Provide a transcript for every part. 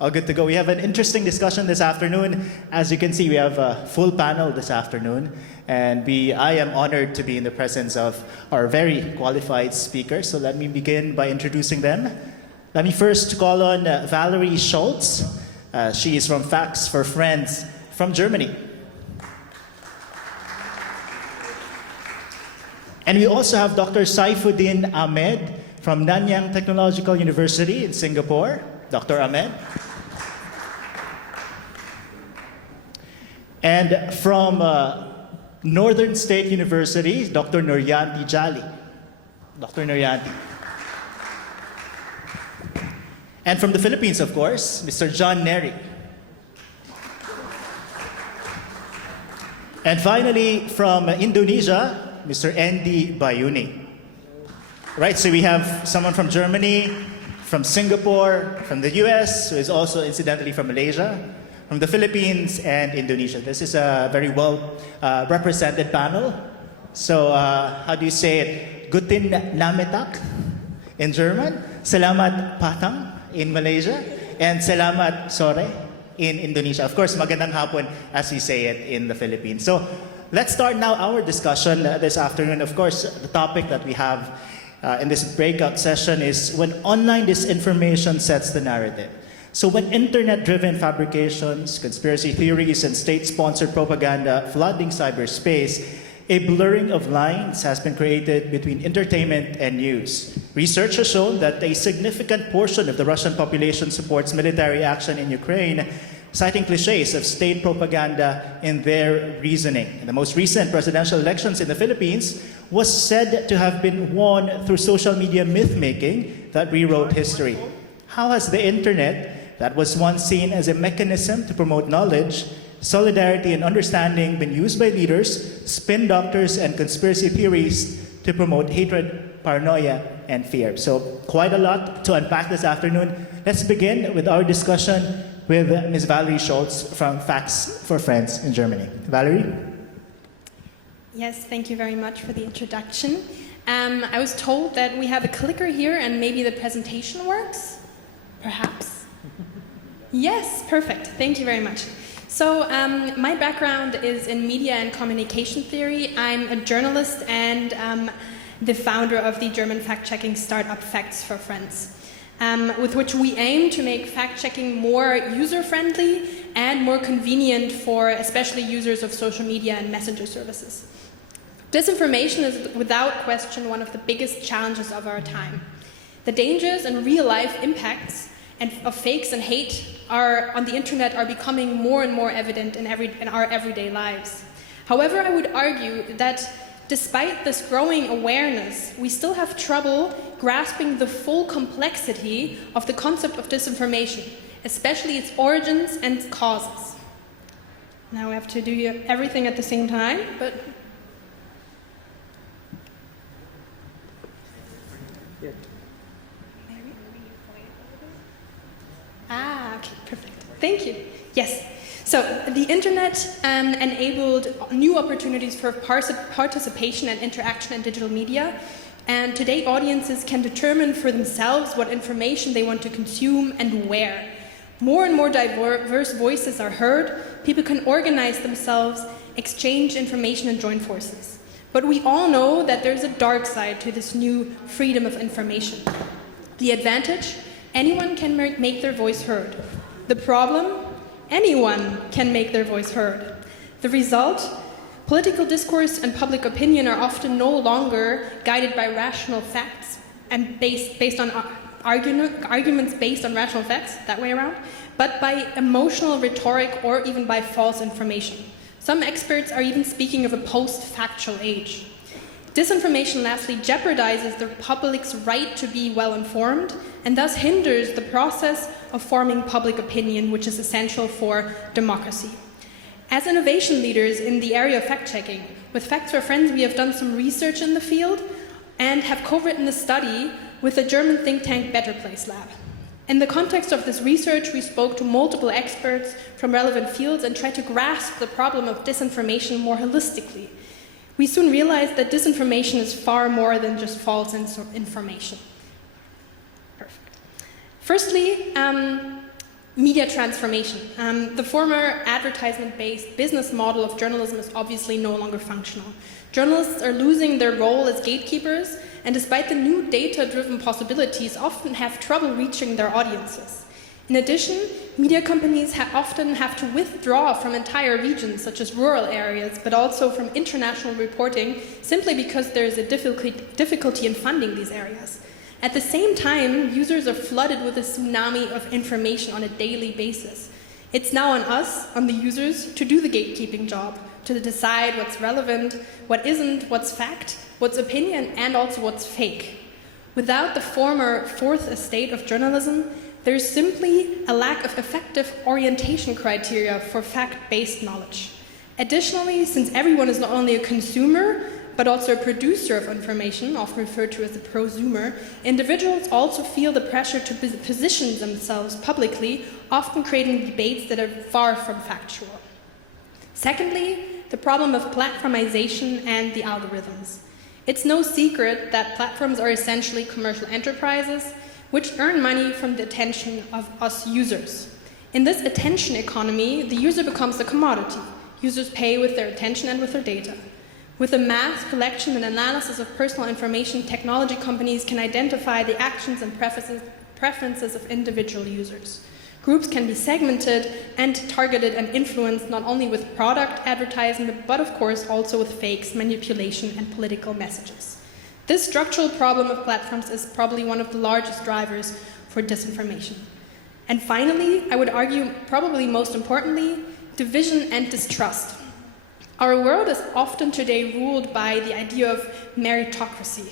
All good to go. We have an interesting discussion this afternoon. As you can see, we have a full panel this afternoon. And I am honored to be in the presence of our very qualified speakers. So let me begin by introducing them. Let me first call on Valerie Schultz. She is from Facts for Friends from Germany. And we also have Dr. Saifuddin Ahmed from Nanyang Technological University in Singapore. Dr. Ahmed. And from Northern State University, Dr. Nuryanti Jali. Dr. Nuryanti. And from the Philippines, of course, Mr. John Neri. And finally, from Indonesia, Mr. Andy Bayuni. Right, so we have someone from Germany, from Singapore, from the US, who is also incidentally from Malaysia, from the Philippines and Indonesia. This is a very well represented panel. So how do you say it? Guten Nachmittag in German, Selamat Patang in Malaysia, and Selamat Sore in Indonesia. Of course, magandang hapon as we say it in the Philippines. So let's start now our discussion this afternoon. Of course, the topic that we have in this breakout session is when online disinformation sets the narrative. So when internet-driven fabrications, conspiracy theories, and state-sponsored propaganda flooding cyberspace, a blurring of lines has been created between entertainment and news. Research has shown that a significant portion of the Russian population supports military action in Ukraine, citing cliches of state propaganda in their reasoning. In the most recent presidential elections in the Philippines was said to have been won through social media myth-making that rewrote history. How has the internet, that was once seen as a mechanism to promote knowledge, solidarity, and understanding, been used by leaders, spin doctors, and conspiracy theories to promote hatred, paranoia, and fear? So quite a lot to unpack this afternoon. Let's begin with our discussion with Ms. Valerie Schultz from Facts for Friends in Germany. Valerie? Yes, thank you very much for the introduction. I was told that we have a clicker here and maybe the presentation works, perhaps? Yes, perfect. Thank you very much. So my background is in media and communication theory. I'm a journalist and the founder of the German fact-checking startup Facts for Friends, with which we aim to make fact-checking more user-friendly and more convenient for especially users of social media and messenger services. Disinformation is without question one of the biggest challenges of our time. The dangers and real-life impacts of fakes and hate on the internet are becoming more and more evident in our everyday lives. However, I would argue that despite this growing awareness, we still have trouble grasping the full complexity of the concept of disinformation, especially its origins and its causes. Now we have to do everything at the same time, but okay, perfect. Thank you. Yes. So the internet enabled new opportunities for participation and interaction in digital media. And today audiences can determine for themselves what information they want to consume and where. More and more diverse voices are heard. People can organize themselves, exchange information, and join forces. But we all know that there's a dark side to this new freedom of information. The advantage: anyone can make their voice heard. The problem: anyone can make their voice heard. The result: political discourse and public opinion are often no longer guided by rational facts and based on arguments based on rational facts, that way around, but by emotional rhetoric or even by false information. Some experts are even speaking of a post-factual age. Disinformation lastly jeopardizes the public's right to be well informed and thus hinders the process of forming public opinion, which is essential for democracy. As innovation leaders in the area of fact-checking, with Facts for Friends we have done some research in the field and have co-written a study with the German think tank Better Place Lab. In the context of this research, we spoke to multiple experts from relevant fields and tried to grasp the problem of disinformation more holistically. we soon realized that disinformation is far more than just false information. Perfect. Firstly, media transformation. The former advertisement-based business model of journalism is obviously no longer functional. Journalists are losing their role as gatekeepers, and despite the new data-driven possibilities, often have trouble reaching their audiences. In addition, media companies often have to withdraw from entire regions, such as rural areas, but also from international reporting, simply because there is a difficulty in funding these areas. At the same time, users are flooded with a tsunami of information on a daily basis. It's now on us, on the users, to do the gatekeeping job, to decide what's relevant, what isn't, what's fact, what's opinion, and also what's fake. Without the former fourth estate of journalism, there's simply a lack of effective orientation criteria for fact-based knowledge. Additionally, since everyone is not only a consumer, but also a producer of information, often referred to as a prosumer, individuals also feel the pressure to position themselves publicly, often creating debates that are far from factual. Secondly, the problem of platformization and the algorithms. It's no secret that platforms are essentially commercial enterprises which earn money from the attention of us users. In this attention economy, the user becomes a commodity. Users pay with their attention and with their data. With the mass collection and analysis of personal information, technology companies can identify the actions and preferences of individual users. Groups can be segmented and targeted and influenced not only with product advertisement, but of course also with fakes, manipulation, and political messages. This structural problem of platforms is probably one of the largest drivers for disinformation. And finally, I would argue, probably most importantly, division and distrust. Our world is often today ruled by the idea of meritocracy,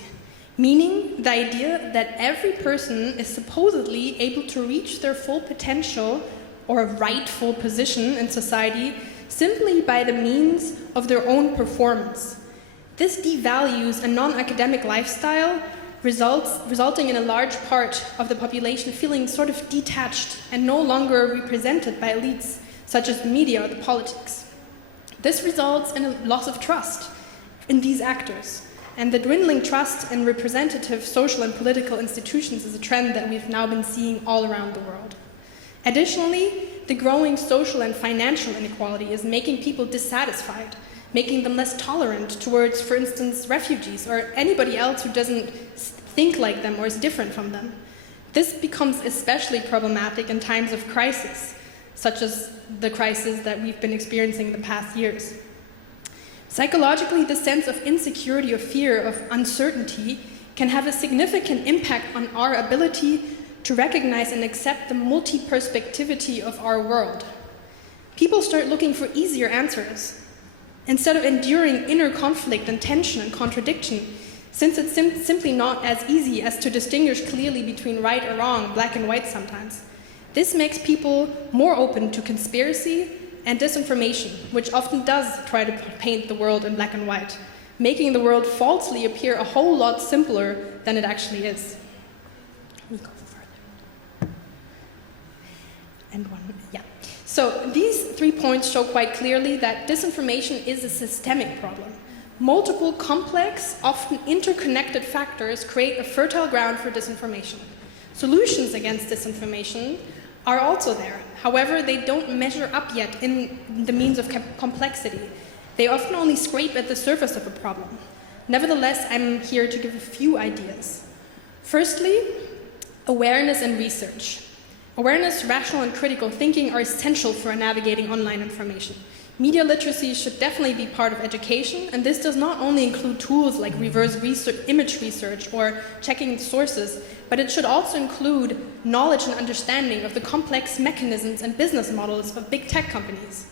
meaning the idea that every person is supposedly able to reach their full potential or rightful position in society simply by the means of their own performance. This devalues a non-academic lifestyle, resulting in a large part of the population feeling sort of detached and no longer represented by elites such as the media or the politics. This results in a loss of trust in these actors, and the dwindling trust in representative social and political institutions is a trend that we've now been seeing all around the world. Additionally, the growing social and financial inequality is making people dissatisfied, making them less tolerant towards, for instance, refugees or anybody else who doesn't think like them or is different from them. This becomes especially problematic in times of crisis, such as the crisis that we've been experiencing the past years. Psychologically, the sense of insecurity or fear of uncertainty can have a significant impact on our ability to recognize and accept the multi-perspectivity of our world. People start looking for easier answers, instead of enduring inner conflict and tension and contradiction, since it's simply not as easy as to distinguish clearly between right or wrong, black and white sometimes. This makes people more open to conspiracy and disinformation, which often does try to paint the world in black and white, making the world falsely appear a whole lot simpler than it actually is. Let me go further. And one, yeah. So these 3 points show quite clearly that disinformation is a systemic problem. Multiple complex, often interconnected factors create a fertile ground for disinformation. Solutions against disinformation are also there. However, they don't measure up yet in the means of complexity. They often only scrape at the surface of a problem. Nevertheless, I'm here to give a few ideas. Firstly, awareness and research. Awareness, rational and critical thinking are essential for navigating online information. Media literacy should definitely be part of education, and this does not only include tools like reverse image research or checking sources, but it should also include knowledge and understanding of the complex mechanisms and business models of big tech companies.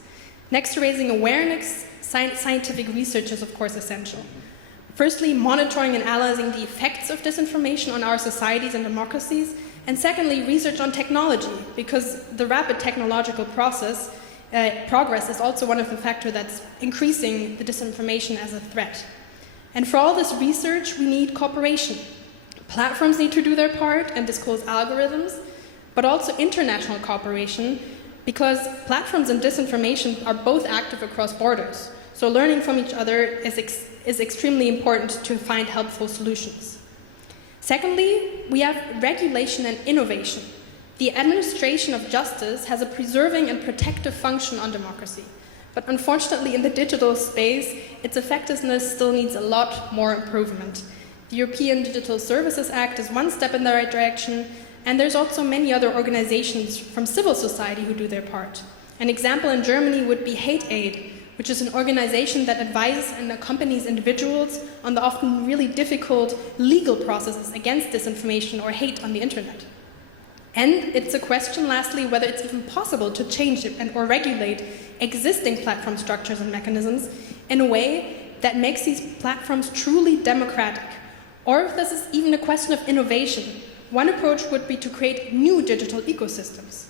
Next to raising awareness, scientific research is of course essential. Firstly, monitoring and analyzing the effects of disinformation on our societies and democracies, and secondly, research on technology, because the rapid technological progress is also one of the factors that's increasing the disinformation as a threat. And for all this research, we need cooperation. Platforms need to do their part and disclose algorithms, but also international cooperation, because platforms and disinformation are both active across borders. So learning from each other is extremely important to find helpful solutions. Secondly, we have regulation and innovation. The administration of justice has a preserving and protective function on democracy. But unfortunately, in the digital space, its effectiveness still needs a lot more improvement. The European Digital Services Act is one step in the right direction, and there's also many other organizations from civil society who do their part. An example in Germany would be Hate Aid, which is an organization that advises and accompanies individuals on the often really difficult legal processes against disinformation or hate on the internet. And it's a question, lastly, whether it's even possible to change or regulate existing platform structures and mechanisms in a way that makes these platforms truly democratic. Or if this is even a question of innovation, one approach would be to create new digital ecosystems.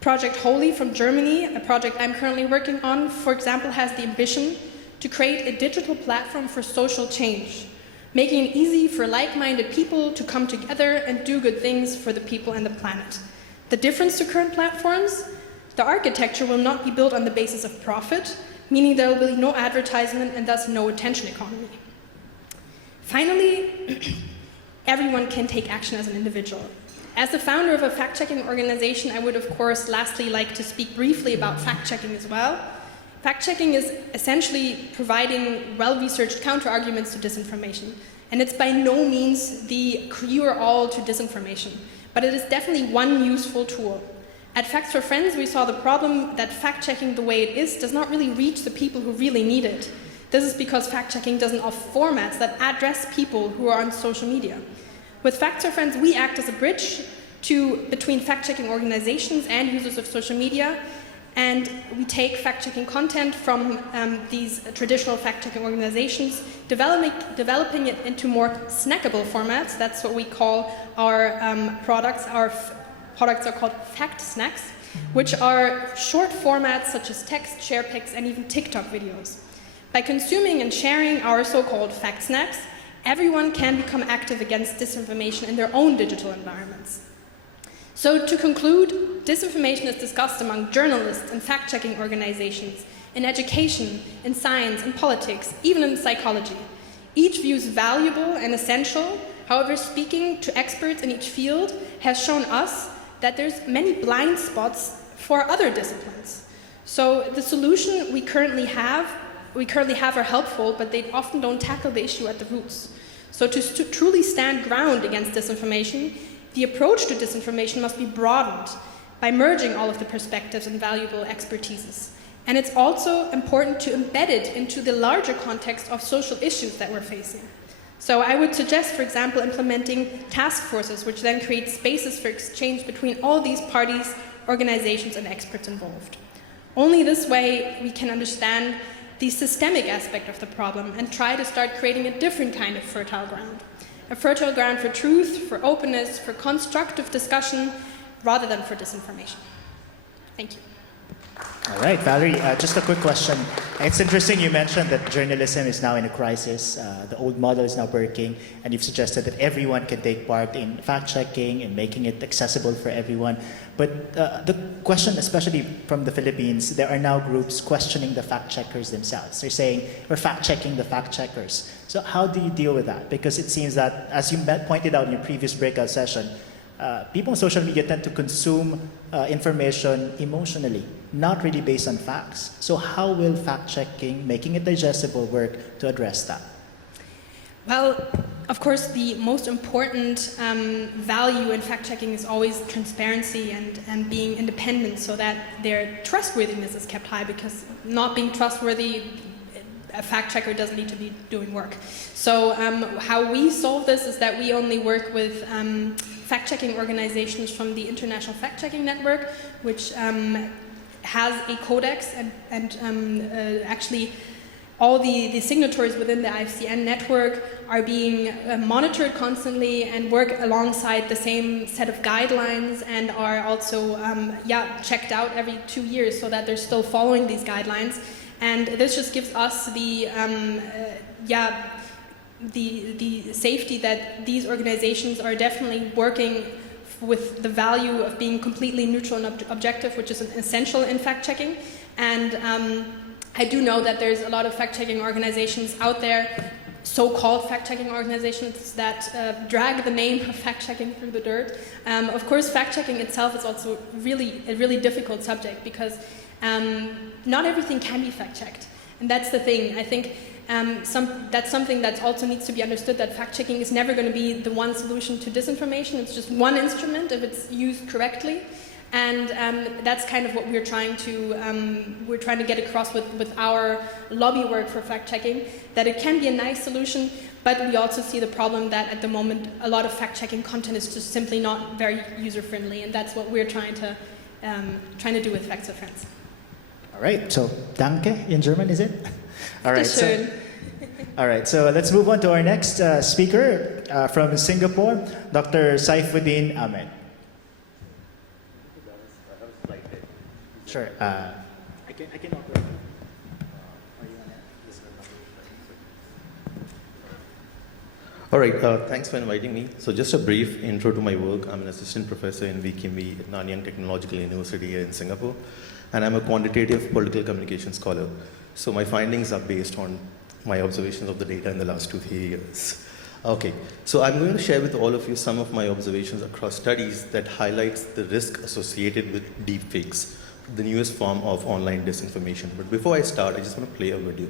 Project Holy from Germany, a project I'm currently working on, for example, has the ambition to create a digital platform for social change, making it easy for like-minded people to come together and do good things for the people and the planet. The difference to current platforms? The architecture will not be built on the basis of profit, meaning there will be no advertisement and thus no attention economy. Finally, everyone can take action as an individual. As the founder of a fact-checking organization, I would, of course, lastly like to speak briefly about fact-checking as well. Fact-checking is essentially providing well-researched counter-arguments to disinformation. And it's by no means the cure-all to disinformation, but it is definitely one useful tool. At Facts for Friends, we saw the problem that fact-checking the way it is does not really reach the people who really need it. This is because fact-checking doesn't offer formats that address people who are on social media. With Facts for Friends, we act as a bridge between fact-checking organizations and users of social media, and we take fact-checking content from these traditional fact-checking organizations, developing it into more snackable formats. That's what we call our products. Our products are called fact snacks, which are short formats such as text, sharepics, and even TikTok videos. By consuming and sharing our so-called fact snacks, everyone can become active against disinformation in their own digital environments. So to conclude, disinformation is discussed among journalists and fact-checking organizations, in education, in science, in politics, even in psychology. Each view is valuable and essential. However, speaking to experts in each field has shown us that there's many blind spots for other disciplines. So the solution we currently have are helpful, but they often don't tackle the issue at the roots. So to truly stand ground against disinformation, the approach to disinformation must be broadened by merging all of the perspectives and valuable expertises. And it's also important to embed it into the larger context of social issues that we're facing. So I would suggest, for example, implementing task forces, which then create spaces for exchange between all these parties, organizations, and experts involved. Only this way we can understand the systemic aspect of the problem and try to start creating a different kind of fertile ground. A fertile ground for truth, for openness, for constructive discussion, rather than for disinformation. Thank you. All right, Valerie, just a quick question. It's interesting you mentioned that journalism is now in a crisis. The old model is now working, and you've suggested that everyone can take part in fact-checking and making it accessible for everyone. But the question, especially from the Philippines, there are now groups questioning the fact-checkers themselves. They're saying, we're fact-checking the fact-checkers. So how do you deal with that? Because it seems that, as you pointed out in your previous breakout session, people on social media tend to consume information emotionally, not really based on facts. So how will fact-checking, making it digestible, work to address that? Well, of course, the most important value in fact-checking is always transparency and being independent, so that their trustworthiness is kept high, because not being trustworthy, a fact-checker doesn't need to be doing work. So how we solve this is that we only work with fact-checking organizations from the International Fact-Checking Network, which has a codex, and actually all the signatories within the IFCN network are being monitored constantly and work alongside the same set of guidelines, and are also checked out every 2 years so that they're still following these guidelines. And this just gives us the safety that these organizations are definitely working with the value of being completely neutral and objective, which is essential in fact-checking. And I do know that there's a lot of fact-checking organizations out there, so-called fact-checking organizations that drag the name of fact-checking through the dirt. Of course, fact-checking itself is also a really difficult subject because not everything can be fact-checked. And that's the thing. I think that's something that also needs to be understood, that fact-checking is never going to be the one solution to disinformation. It's just one instrument if it's used correctly. And that's kind of what we're trying to get across with our lobby work for fact-checking, that it can be a nice solution, but we also see the problem that at the moment a lot of fact-checking content is just simply not very user-friendly, and that's what we're trying to do with Facts for Friends. All right, so danke in German, is it? All right, so, all right, so let's move on to our next speaker from Singapore, Dr. Saifuddin Ahmed. Sure. I can offer. All right, thanks for inviting me. So just a brief intro to my work. I'm an assistant professor in VKMB at Nanyang Technological University here in Singapore, and I'm a quantitative political communication scholar. So my findings are based on my observations of the data in the last 2-3 years. Okay, so I'm going to share with all of you some of my observations across studies that highlights the risk associated with deepfakes, the newest form of online disinformation. But before I start, I just want to play a video.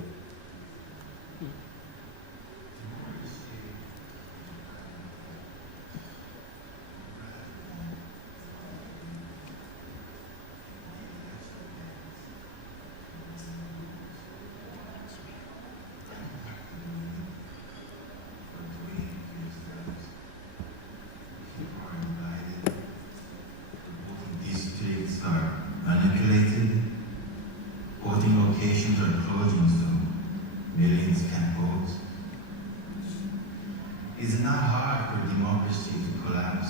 Manipulated, voting locations are closing soon. Millions can't vote. Is it not hard for democracy to collapse?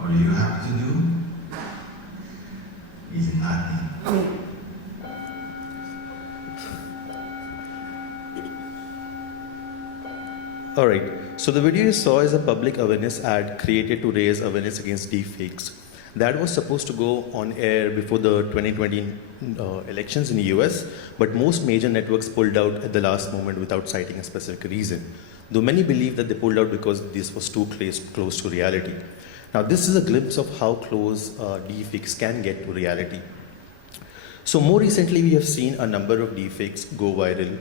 All you have to do is nothing. All right, so the video you saw is a public awareness ad created to raise awareness against deepfakes. That was supposed to go on air before the 2020 elections in the US, but most major networks pulled out at the last moment without citing a specific reason, though many believe that they pulled out because this was too close to reality. Now, this is a glimpse of how close deepfakes can get to reality. So more recently, we have seen a number of deepfakes go viral,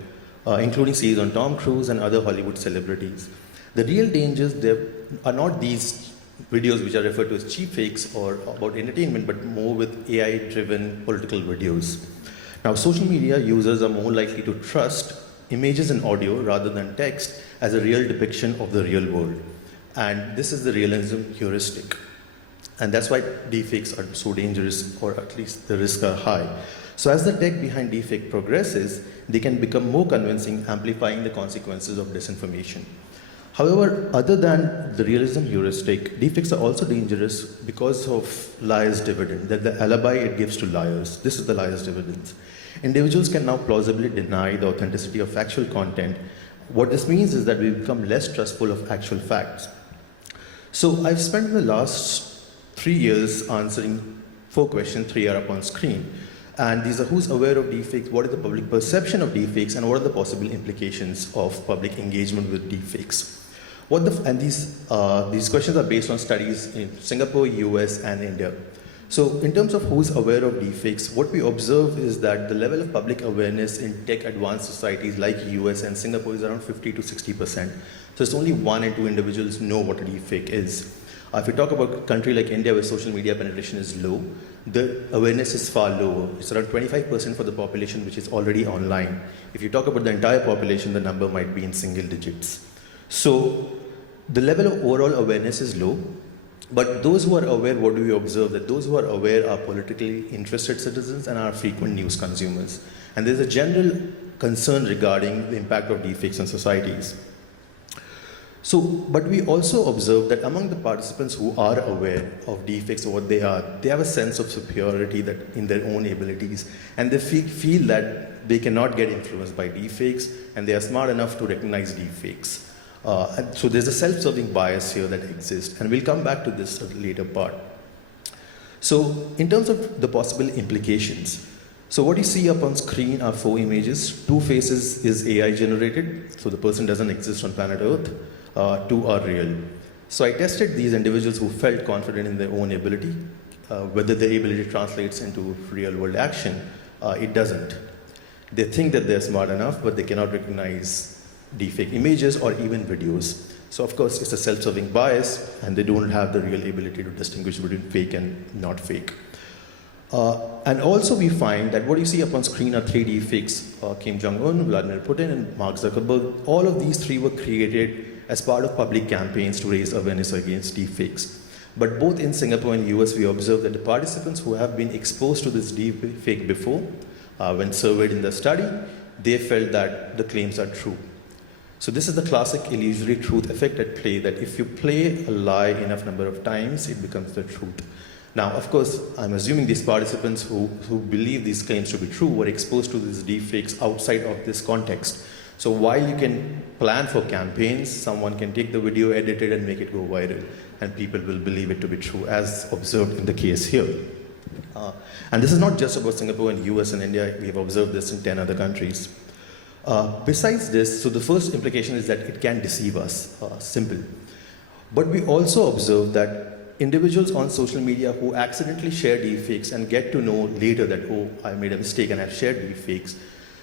including series on Tom Cruise and other Hollywood celebrities. The real dangers there are not these videos which are referred to as cheap fakes or about entertainment, but more with AI-driven political videos. Now, social media users are more likely to trust images and audio rather than text as a real depiction of the real world. And this is the realism heuristic. And that's why deepfakes are so dangerous, or at least the risks are high. So as the tech behind deepfake progresses, they can become more convincing, amplifying the consequences of disinformation. However, other than the realism heuristic, deepfakes are also dangerous because of liar's dividend, that the alibi it gives to liars. This is the liar's dividend. Individuals can now plausibly deny the authenticity of factual content. What this means is that we become less trustful of actual facts. So I've spent the last 3 years answering 4 questions, 3 are up on screen. And these are who's aware of deepfakes, what is the public perception of deepfakes, and what are the possible implications of public engagement with deepfakes. These questions are based on studies in Singapore, US, and India. So in terms of who's aware of deepfakes, what we observe is that the level of public awareness in tech-advanced societies like US and Singapore is around 50 to 60%. So it's only 1 in 2 individuals know what a deepfake is. If you talk about a country like India where social media penetration is low, the awareness is far lower. It's around 25% for the population which is already online. If you talk about the entire population, the number might be in single digits. So the level of overall awareness is low, but those who are aware, what do we observe? That those who are aware are politically interested citizens and are frequent news consumers. And there's a general concern regarding the impact of deepfakes on societies. So, but we also observe that among the participants who are aware of deepfakes or what they have a sense of superiority that in their own abilities, and they feel that they cannot get influenced by deepfakes, and they are smart enough to recognize deepfakes. And so there's a self-serving bias here that exists, and we'll come back to this at a later part. So in terms of the possible implications, So what you see up on screen are 4 images. 2 faces is AI generated, so the person doesn't exist on planet Earth. 2 are real. So I tested these individuals who felt confident in their own ability. Whether their ability translates into real world action, it doesn't. They think that they're smart enough, but they cannot recognize deepfake images or even videos. So of course, it's a self-serving bias, and they don't have the real ability to distinguish between fake and not fake. And also we find that what you see up on screen are 3 deepfakes. Kim Jong-un, Vladimir Putin, and Mark Zuckerberg. All of these 3 were created as part of public campaigns to raise awareness against deepfakes. But both in Singapore and US, we observed that the participants who have been exposed to this deepfake before, when surveyed in the study, they felt that the claims are true. So this is the classic illusory truth effect at play, that if you play a lie enough number of times, it becomes the truth. Now, of course, I'm assuming these participants who believe these claims to be true were exposed to these deepfakes outside of this context. So while you can plan for campaigns, someone can take the video, edit it, and make it go viral, and people will believe it to be true, as observed in the case here. And this is not just about Singapore and US and India. We have observed this in 10 other countries. Besides this, so the first implication is that it can deceive us, simple. But we also observe that individuals on social media who accidentally share deepfakes and get to know later that, oh, I made a mistake and I've shared deepfakes.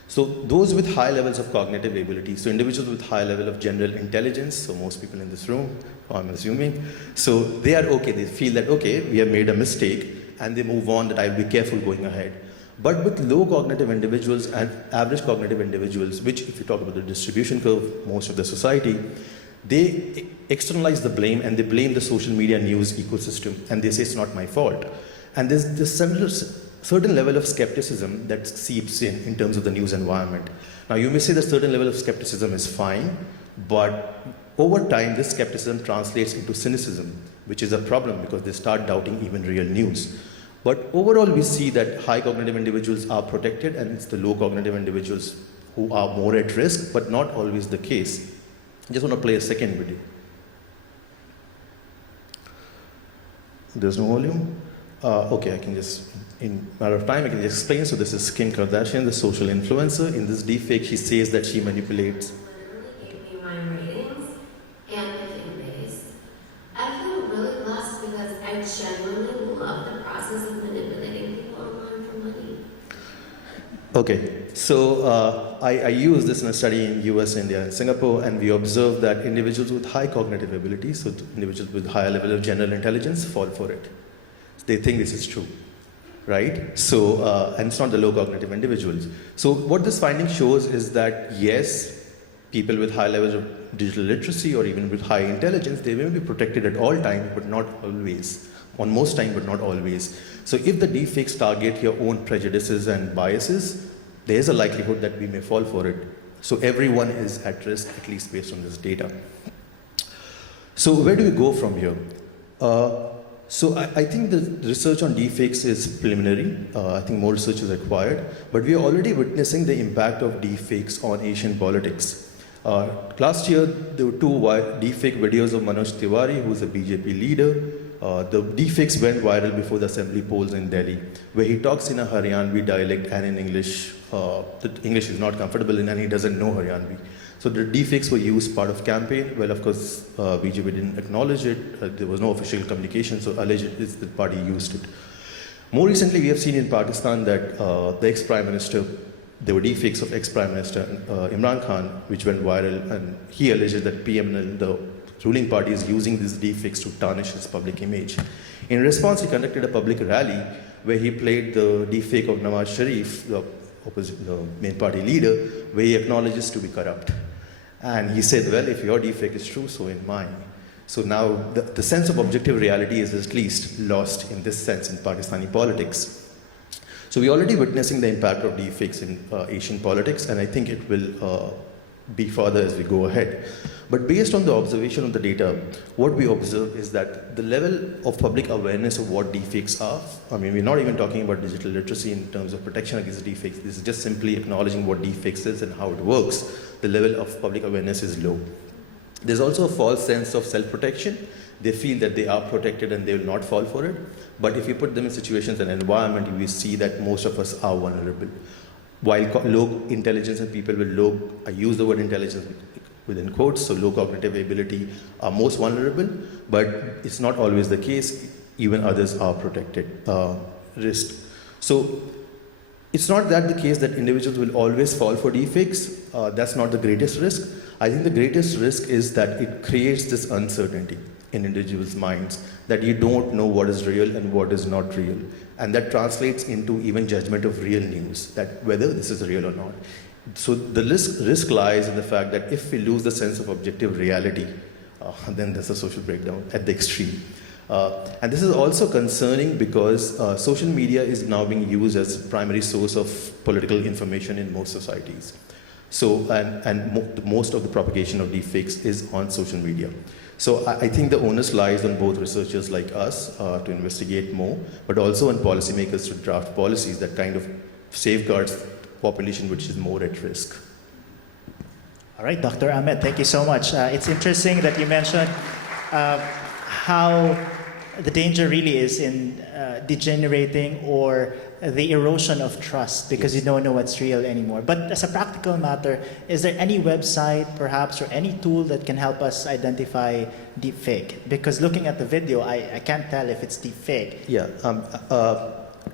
So those with high levels of cognitive ability, so individuals with high level of general intelligence, so most people in this room, I'm assuming, so they are okay, they feel that, okay, we have made a mistake, and they move on, that I'll be careful going ahead. But with low cognitive individuals and average cognitive individuals, which if you talk about the distribution curve, most of the society, they externalize the blame and they blame the social media news ecosystem, and they say it's not my fault. And there's this certain level of skepticism that seeps in terms of the news environment. Now you may say that certain level of skepticism is fine, but over time this skepticism translates into cynicism, which is a problem because they start doubting even real news. But overall we see that high cognitive individuals are protected, and it's the low cognitive individuals who are more at risk, but not always the case. I just want to play a second video. There's no volume? Okay, I can just, in a matter of time, I can just explain. So this is Kim Kardashian, the social influencer. In this deepfake, she says that she manipulates. Literally gave me my ratings and the fan base. I feel really blessed because I genuinely love the process of manipulating people online for money. Okay, so I use this in a study in US, India, and Singapore, and we observed that individuals with high cognitive ability, so individuals with higher level of general intelligence, fall for it. They think this is true, right? So, and it's not the low cognitive individuals. So what this finding shows is that yes, people with high levels of digital literacy or even with high intelligence, they may be protected at all times, but not always. On most time, but not always. So if the deepfakes target your own prejudices and biases, there is a likelihood that we may fall for it. So everyone is at risk, at least based on this data. So where do we go from here? So I think the research on deepfakes is preliminary. I think more research is required. But we are already witnessing the impact of deepfakes on Asian politics. Last year, there were 2 deepfake videos of Manoj Tiwari, who is a BJP leader. The deepfakes went viral before the assembly polls in Delhi, where he talks in a Haryanvi dialect and in English. The English is not comfortable in, and he doesn't know Haryanvi. So the deepfakes were used part of campaign. Well, of course, BJP didn't acknowledge it. There was no official communication, so alleged is the party used it. More recently, we have seen in Pakistan that the ex-prime minister, there were deepfakes of ex-prime minister Imran Khan, which went viral, and he alleged that PMNL, the ruling party, is using these deepfakes to tarnish his public image. In response, he conducted a public rally where he played the deepfake of Nawaz Sharif, the main party leader, where he acknowledges to be corrupt. And he said, well, if your deepfake is true, so in mine. So now the sense of objective reality is at least lost in this sense in Pakistani politics. So we're already witnessing the impact of deepfakes in Asian politics, and I think it will be further as we go ahead. But based on the observation of the data, what we observe is that the level of public awareness of what deepfakes are, I mean, we're not even talking about digital literacy in terms of protection against deepfakes. This is just simply acknowledging what deepfakes is and how it works. The level of public awareness is low. There's also a false sense of self-protection. They feel that they are protected and they will not fall for it. But if you put them in situations and environment, you will see that most of us are vulnerable. While low intelligence and people with low, I use the word intelligence within quotes, so low cognitive ability are most vulnerable, but it's not always the case. Even others are protected, risk. So it's not that the case that individuals will always fall for deepfakes. That's not the greatest risk. I think the greatest risk is that it creates this uncertainty in individuals' minds that you don't know what is real and what is not real. And that translates into even judgment of real news, that whether this is real or not. So the risk lies in the fact that if we lose the sense of objective reality, then there's a social breakdown at the extreme. And this is also concerning because social media is now being used as a primary source of political information in most societies. So, most of the propagation of deepfakes is on social media. So I think the onus lies on both researchers like us to investigate more, but also on policymakers to draft policies that kind of safeguards population which is more at risk. All right, Dr. Ahmed, thank you so much. It's interesting that you mentioned how the danger really is in degenerating or the erosion of trust because you don't know what's real anymore. But as a practical matter, is there any website perhaps or any tool that can help us identify deepfake? Because looking at the video, I can't tell if it's deepfake. Yeah.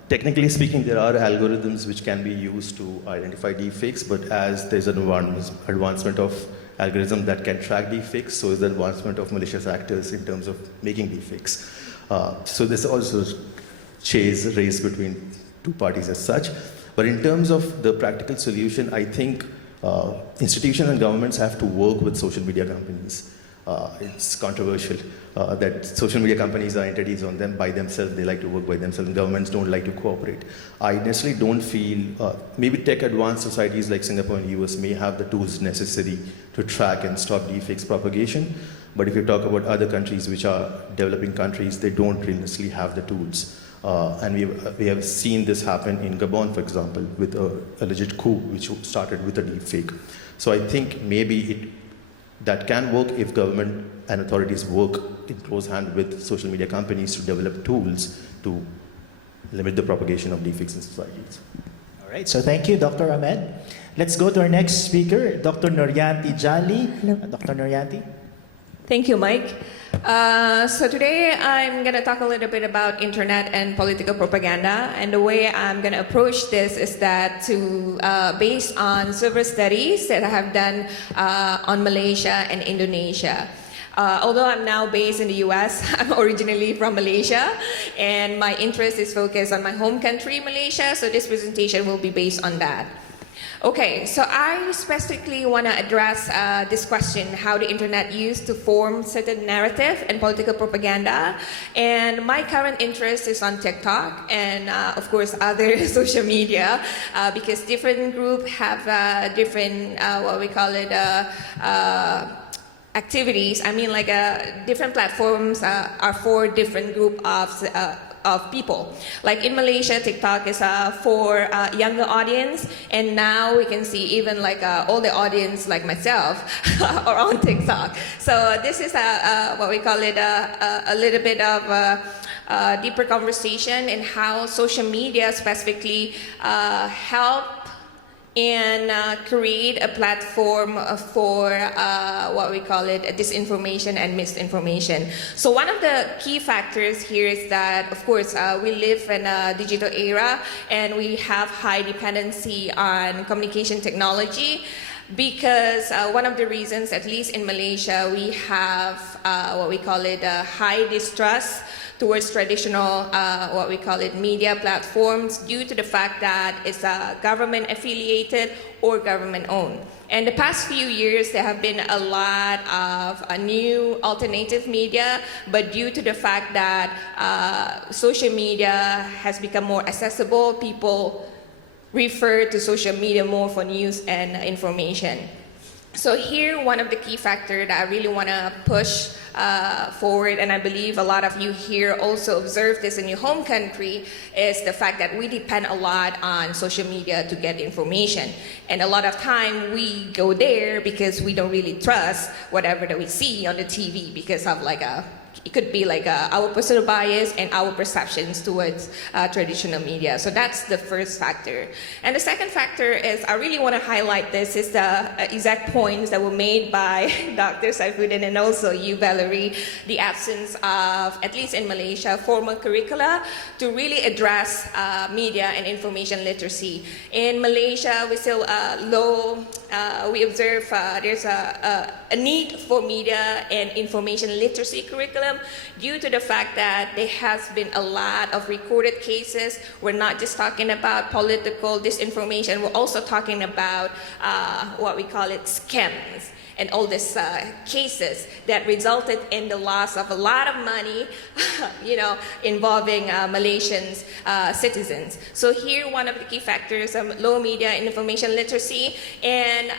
Technically speaking, there are algorithms which can be used to identify deepfakes, but as there's an advancement of algorithm that can track deepfakes, so is the advancement of malicious actors in terms of making deepfakes. So there's also race between two parties as such. But in terms of the practical solution, I think institutions and governments have to work with social media companies. It's controversial that social media companies are entities on them by themselves. They like to work by themselves, and governments don't like to cooperate. I necessarily don't feel, maybe tech-advanced societies like Singapore and US may have the tools necessary to track and stop deepfakes propagation. But if you talk about other countries which are developing countries, they don't really necessarily have the tools. And we have seen this happen in Gabon, for example, with an alleged coup which started with a deepfake. So I think maybe that can work if government and authorities work in close hand with social media companies to develop tools to limit the propagation of deepfakes in societies. All right, so thank you, Dr. Ahmed. Let's go to our next speaker, Dr. Nuryanti Jali. Dr. Nuryanti. Thank you, Mike. So today I'm going to talk a little bit about internet and political propaganda, and the way I'm going to approach this is that based on several studies that I have done on Malaysia and Indonesia. Although I'm now based in the US, I'm originally from Malaysia, and my interest is focused on my home country, Malaysia, so this presentation will be based on that. Okay, so I specifically want to address this question, how the internet used to form certain narrative and political propaganda. And my current interest is on TikTok and, of course, other social media, because different groups have different, what we call it, activities. I mean, like different platforms are for different group of people. Like in Malaysia, TikTok is for younger audience, and now we can see even like older audience like myself are on TikTok. So this is what we call it a little bit of a deeper conversation in how social media specifically help and create a platform for what we call it disinformation and misinformation. So one of the key factors here is that, of course, we live in a digital era and we have high dependency on communication technology, because one of the reasons, at least in Malaysia, we have what we call it high distrust towards traditional, what we call it, media platforms, due to the fact that it's government affiliated or government owned. And the past few years, there have been a lot of new alternative media, but due to the fact that social media has become more accessible, people refer to social media more for news and information. So here, one of the key factors that I really want to push forward, and I believe a lot of you here also observe this in your home country, is the fact that we depend a lot on social media to get information. And a lot of time we go there because we don't really trust whatever that we see on the TV because of it could be our personal bias and our perceptions towards traditional media. So that's the first factor. And the second factor is, I really want to highlight this, is the exact points that were made by Dr. Saifuddin and also you, Valerie, the absence of, at least in Malaysia, formal curricula to really address media and information literacy. In Malaysia, we still we observe there's a need for media and information literacy curriculum due to the fact that there has been a lot of recorded cases. We're not just talking about political disinformation, we're also talking about what we call it scams. And all these cases that resulted in the loss of a lot of money, involving Malaysian citizens. So here, one of the key factors of low media and information literacy, and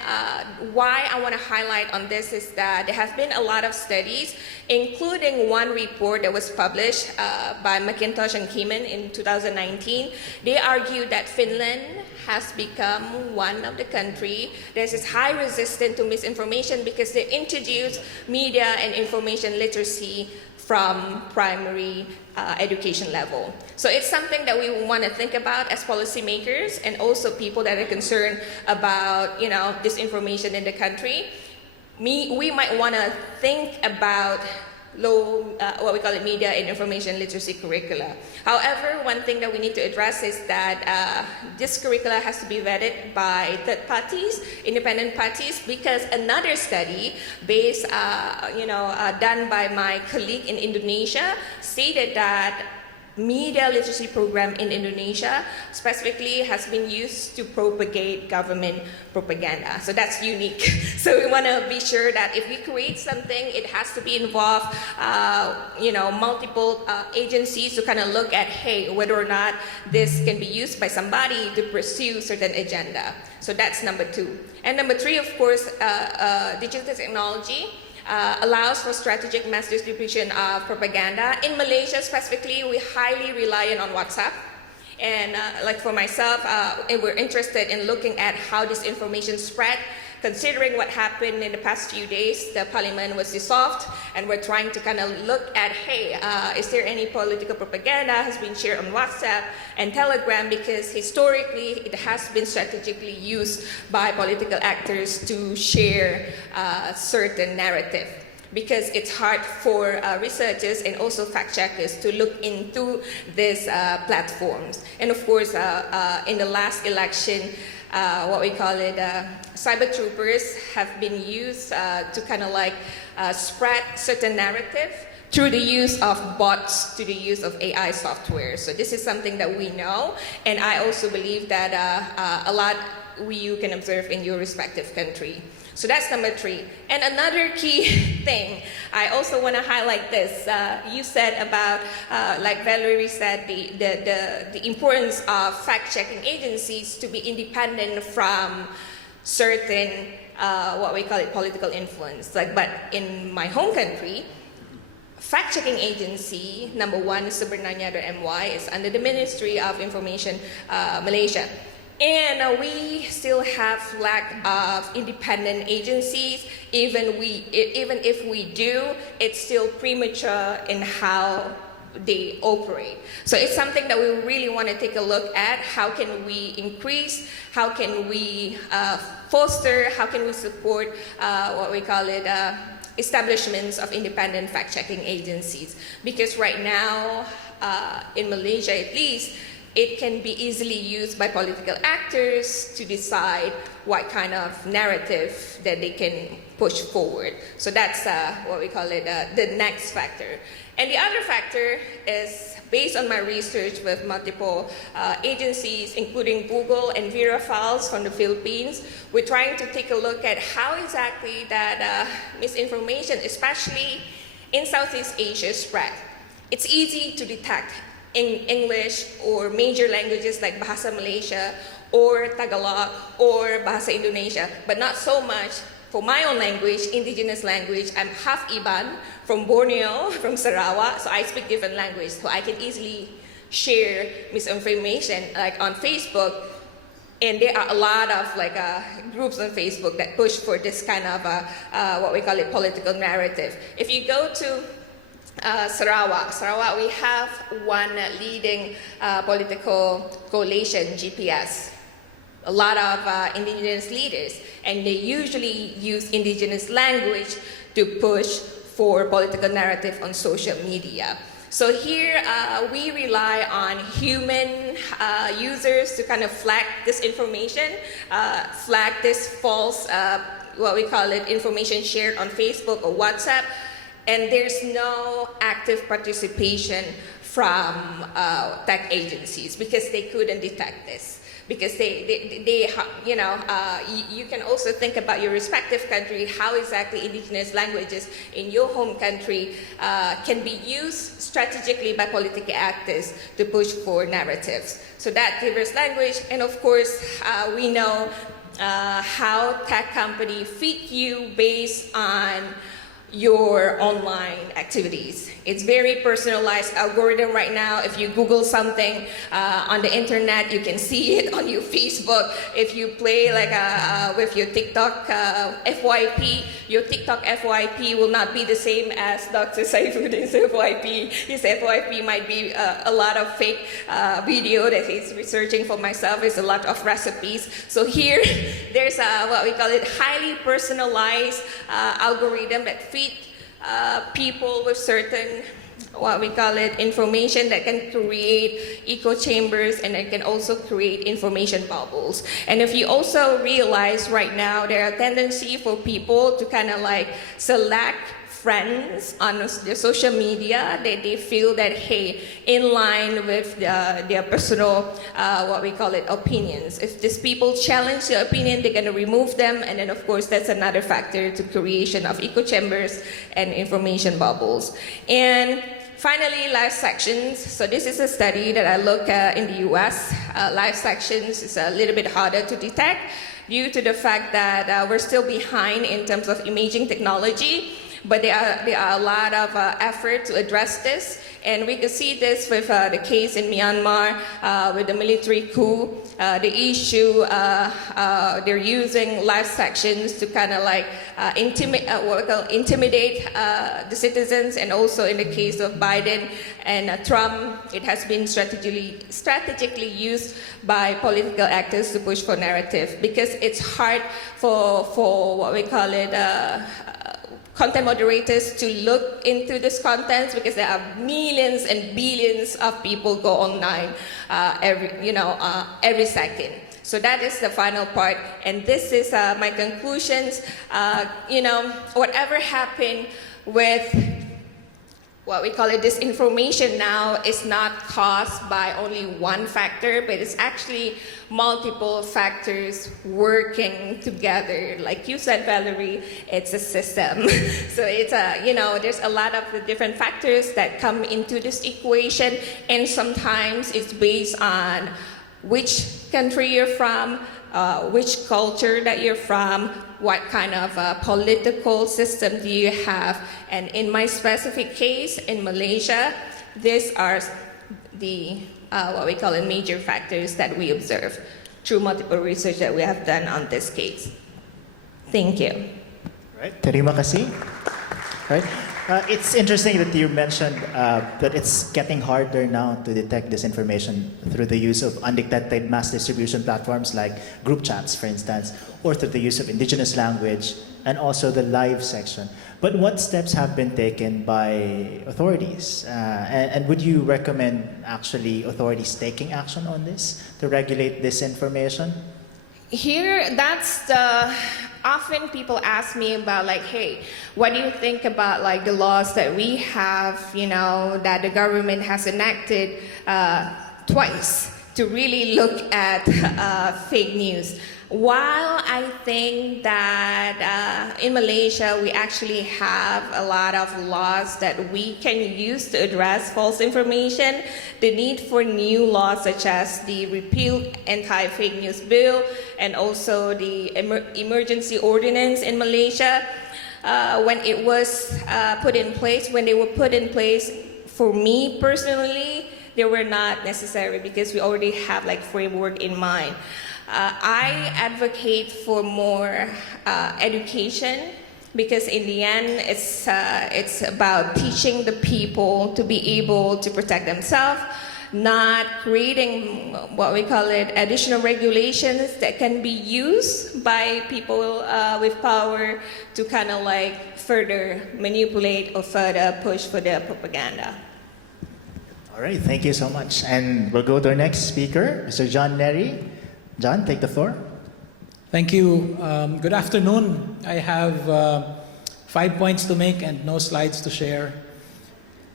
why I want to highlight on this is that there have been a lot of studies, including one report that was published by McIntosh and Keeman in 2019. They argued that Finland has become one of the countries that is high resistant to misinformation because they introduced media and information literacy from primary education level. So it's something that we want to think about as policymakers and also people that are concerned about disinformation in the country. We might want to think about what we call it, media and information literacy curricula. However, one thing that we need to address is that this curricula has to be vetted by third parties, independent parties, because another study based, done by my colleague in Indonesia stated that media literacy program in Indonesia specifically has been used to propagate government propaganda. So that's unique. So we want to be sure that if we create something, it has to be involve, multiple agencies to kind of look at, hey, whether or not this can be used by somebody to pursue certain agenda. So that's number 2. And number 3, of course, digital technology allows for strategic mass distribution of propaganda. In Malaysia specifically, we highly rely on WhatsApp. And for myself, we're interested in looking at how this information spread. Considering what happened in the past few days, the parliament was dissolved, and we're trying to kind of look at, hey, is there any political propaganda has been shared on WhatsApp and Telegram, because historically it has been strategically used by political actors to share certain narrative. Because it's hard for researchers and also fact checkers to look into these platforms. And of course, in the last election, what we call it, cyber troopers have been used to kind of spread certain narrative through the use of bots, to the use of AI software. So this is something that we know, and I also believe that a lot you can observe in your respective country. So that's number 3. And another key thing, I also want to highlight this. You said about, like Valerie said, the importance of fact-checking agencies to be independent from certain, what we call it, political influence. But in my home country, fact-checking agency, number 1 is Sebenarnya.my, is under the Ministry of Information, Malaysia. And we still have lack of independent agencies. Even if we do, it's still premature in how they operate. So it's something that we really want to take a look at. How can we increase? How can we foster? How can we support what we call it, establishments of independent fact-checking agencies? Because right now, in Malaysia at least, it can be easily used by political actors to decide what kind of narrative that they can push forward. So that's what we call it, the next factor. And the other factor is, based on my research with multiple agencies, including Google and Vera Files from the Philippines, we're trying to take a look at how exactly that misinformation, especially in Southeast Asia, spread. It's easy to detect in English or major languages like Bahasa Malaysia or Tagalog or Bahasa Indonesia, but not so much for my own language, indigenous language, I'm half Iban from Borneo, from Sarawak, so I speak different language, so I can easily share misinformation like on Facebook. And there are a lot of groups on Facebook that push for this kind of what we call it political narrative. If you go to Sarawak, we have one leading political coalition, GPS. A lot of indigenous leaders, and they usually use indigenous language to push for political narrative on social media. So here we rely on human users to kind of flag this information, flag this false, what we call it, information shared on Facebook or WhatsApp, and there's no active participation from tech agencies because they couldn't detect this. Because you can also think about your respective country, how exactly indigenous languages in your home country can be used strategically by political actors to push for narratives. So that diverse language, and of course, we know how tech companies feed you based on your online activities. It's very personalized algorithm right now. If you Google something on the internet, you can see it on your Facebook. If you play with your TikTok FYP, your TikTok FYP will not be the same as Dr. Saifuddin's FYP. His FYP might be a lot of fake video that he's researching for myself. It's a lot of recipes. So here, there's what we call it highly personalized algorithm that feed people with certain, what we call it, information that can create echo chambers, and it can also create information bubbles. And if you also realize right now, there are a tendency for people to kind of select friends on the social media that they feel that, hey, in line with their personal, what we call it, opinions. If these people challenge their opinion, they're going to remove them. And then, of course, that's another factor to creation of echo chambers and information bubbles. And finally, live sections. So this is a study that I look at in the US. Live sections is a little bit harder to detect due to the fact that we're still behind in terms of imaging technology. But there are a lot of effort to address this. And we can see this with the case in Myanmar with the military coup. The issue, they're using live sections to kind of intimidate the citizens. And also in the case of Biden and Trump, it has been strategically used by political actors to push for narrative, because it's hard for what we call it, content moderators to look into this content, because there are millions and billions of people go online every second. So that is the final part, and this is my conclusions. Whatever happened with what we call it disinformation now is not caused by only one factor, but it's actually multiple factors working together. Like you said, Valerie, it's a system. So it's there's a lot of the different factors that come into this equation, and sometimes it's based on which country you're from, which culture that you're from, what kind of political system do you have. And in my specific case, in Malaysia, these are the, what we call it, major factors that we observe through multiple research that we have done on this case. Thank you. Right. Terima kasih. Right. It's interesting that you mentioned that it's getting harder now to detect disinformation through the use of undetected mass distribution platforms like group chats, for instance, or through the use of indigenous language, and also the live section. But what steps have been taken by authorities? And would you recommend actually authorities taking action on this to regulate disinformation? Here, that's the, often people ask me about hey, what do you think about the laws that we have, that the government has enacted twice to really look at fake news? While I think that in Malaysia we actually have a lot of laws that we can use to address false information, the need for new laws such as the repeal anti-fake news bill and also the emergency ordinance in Malaysia, when it was put in place, when they were put in place, for me personally, they were not necessary because we already have like framework in mind. I advocate for more education because in the end it's about teaching the people to be able to protect themselves, not creating what we call it additional regulations that can be used by people with power to kind of like further manipulate or further push for their propaganda. All right, thank you so much. And we'll go to our next speaker, Mr. John Nery. John, take the floor. Thank you. Good afternoon. I have 5 points to make and no slides to share.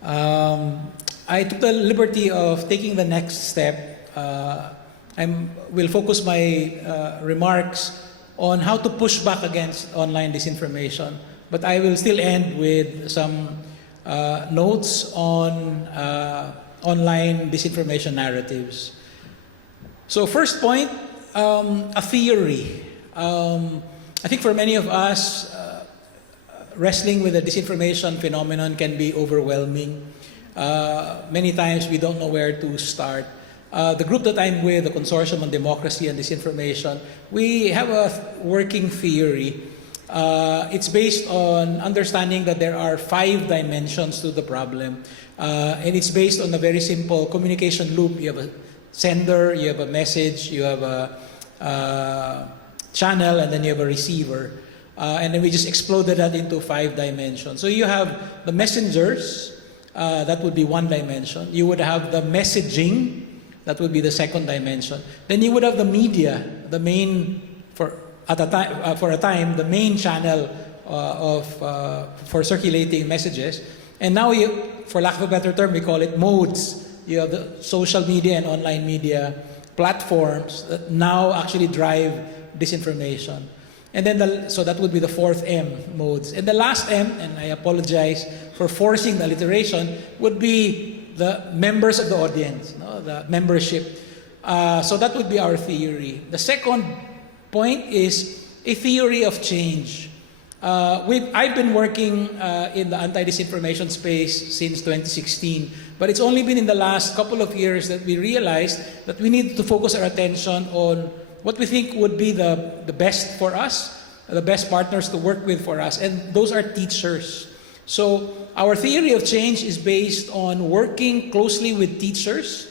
I took the liberty of taking the next step. I will focus my remarks on how to push back against online disinformation, but I will still end with some notes on online disinformation narratives. So first point, a theory. I think for many of us, wrestling with the disinformation phenomenon can be overwhelming. Many times we don't know where to start. The group that I'm with, the Consortium on Democracy and Disinformation, we have a working theory. It's based on understanding that there are 5 dimensions to the problem. And it's based on a very simple communication loop. You have a sender, you have a message, you have a channel, and then you have a receiver. And then we just exploded that into 5 dimensions. So you have the messengers, that would be 1 dimension. You would have the messaging, that would be the 2nd dimension. Then you would have the media, the main, for a time, the main channel for circulating messages. And now, for lack of a better term, we call it modes. You have the social media and online media platforms that now actually drive disinformation. And then, so that would be the 4th M, modes. And the last M, and I apologize for forcing the alliteration, would be the members of the audience, no? The membership. So that would be our theory. The second point is a theory of change. I've been working in the anti-disinformation space since 2016, but it's only been in the last couple of years that we realized that we need to focus our attention on what we think would be the best for us, the best partners to work with for us, and those are teachers. So our theory of change is based on working closely with teachers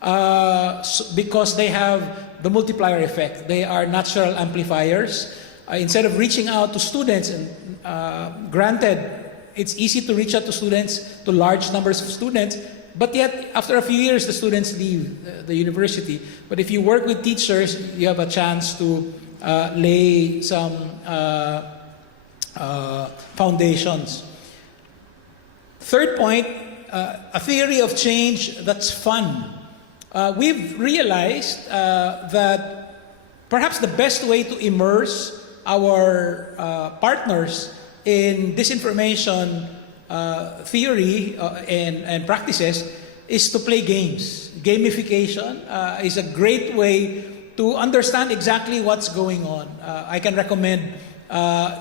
because they have the multiplier effect. They are natural amplifiers. Instead of reaching out to students, and granted, it's easy to reach out to students, to large numbers of students, but yet after a few years, the students leave the university. But if you work with teachers, you have a chance to lay some foundations. Third point, a theory of change that's fun. We've realized that perhaps the best way to immerse our partners in disinformation theory and practices is to play games. Gamification is a great way to understand exactly what's going on. I can recommend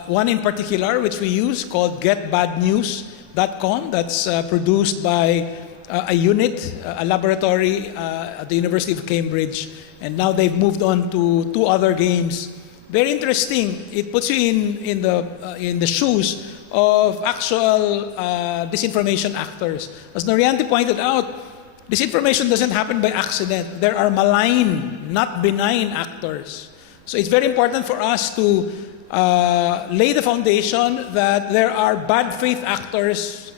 one in particular which we use called getbadnews.com. That's produced by a unit, a laboratory at the University of Cambridge, and now they've moved on to 2 other games. Very interesting. It puts you in the shoes of actual disinformation actors. As Noriante pointed out, disinformation doesn't happen by accident. There are malign, not benign actors. So it's very important for us to lay the foundation that there are bad faith actors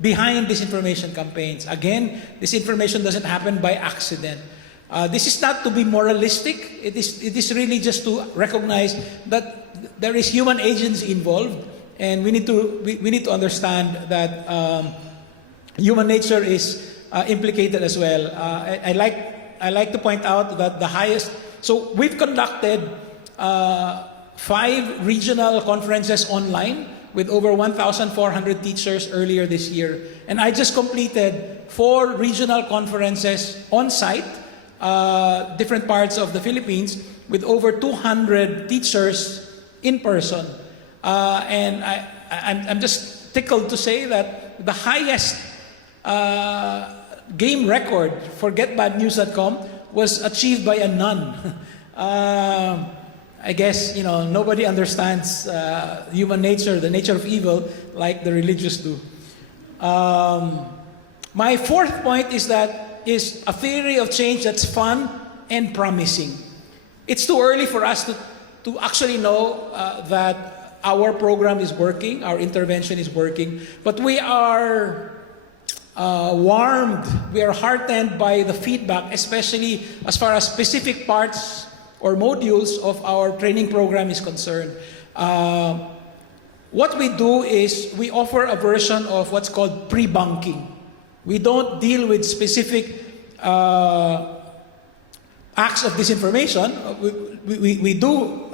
behind disinformation campaigns. Again, disinformation doesn't happen by accident. This is not to be moralistic. It is really just to recognize that there is human agency involved, and we need to understand that human nature is implicated as well. I like to point out that the highest. So we've conducted 5 regional conferences online with over 1,400 teachers earlier this year. And I just completed 4 regional conferences on site, different parts of the Philippines, with over 200 teachers in person. And I'm just tickled to say that the highest game record for GetBadNews.com was achieved by a nun. I guess, nobody understands human nature, the nature of evil, like the religious do. My 4th point is a theory of change that's fun and promising. It's too early for us to actually know that our program is working, our intervention is working, but we are warmed, we are heartened by the feedback, especially as far as specific parts or modules of our training program is concerned. What we do is we offer a version of what's called pre-bunking. We don't deal with specific acts of disinformation. We do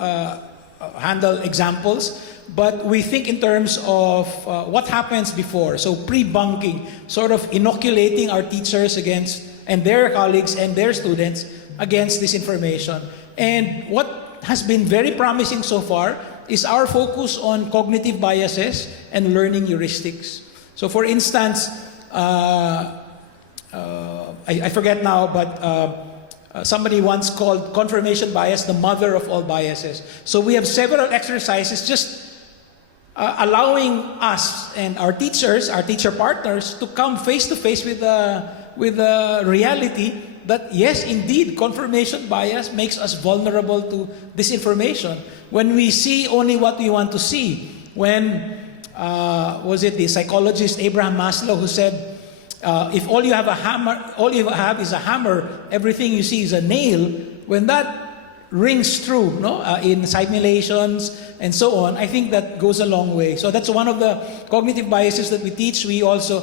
handle examples, but we think in terms of what happens before. So pre-bunking, sort of inoculating our teachers against, and their colleagues and their students against disinformation. And what has been very promising so far is our focus on cognitive biases and learning heuristics. So for instance, I forget now, but somebody once called confirmation bias the mother of all biases. So we have several exercises just allowing us and our teachers, our teacher partners, to come face to face with the reality that yes, indeed, confirmation bias makes us vulnerable to disinformation. When we see only what we want to see, when was it the psychologist Abraham Maslow who said, if all you have is a hammer, everything you see is a nail. When that rings true, in simulations and so on, I think that goes a long way. So that's one of the cognitive biases that we teach. We also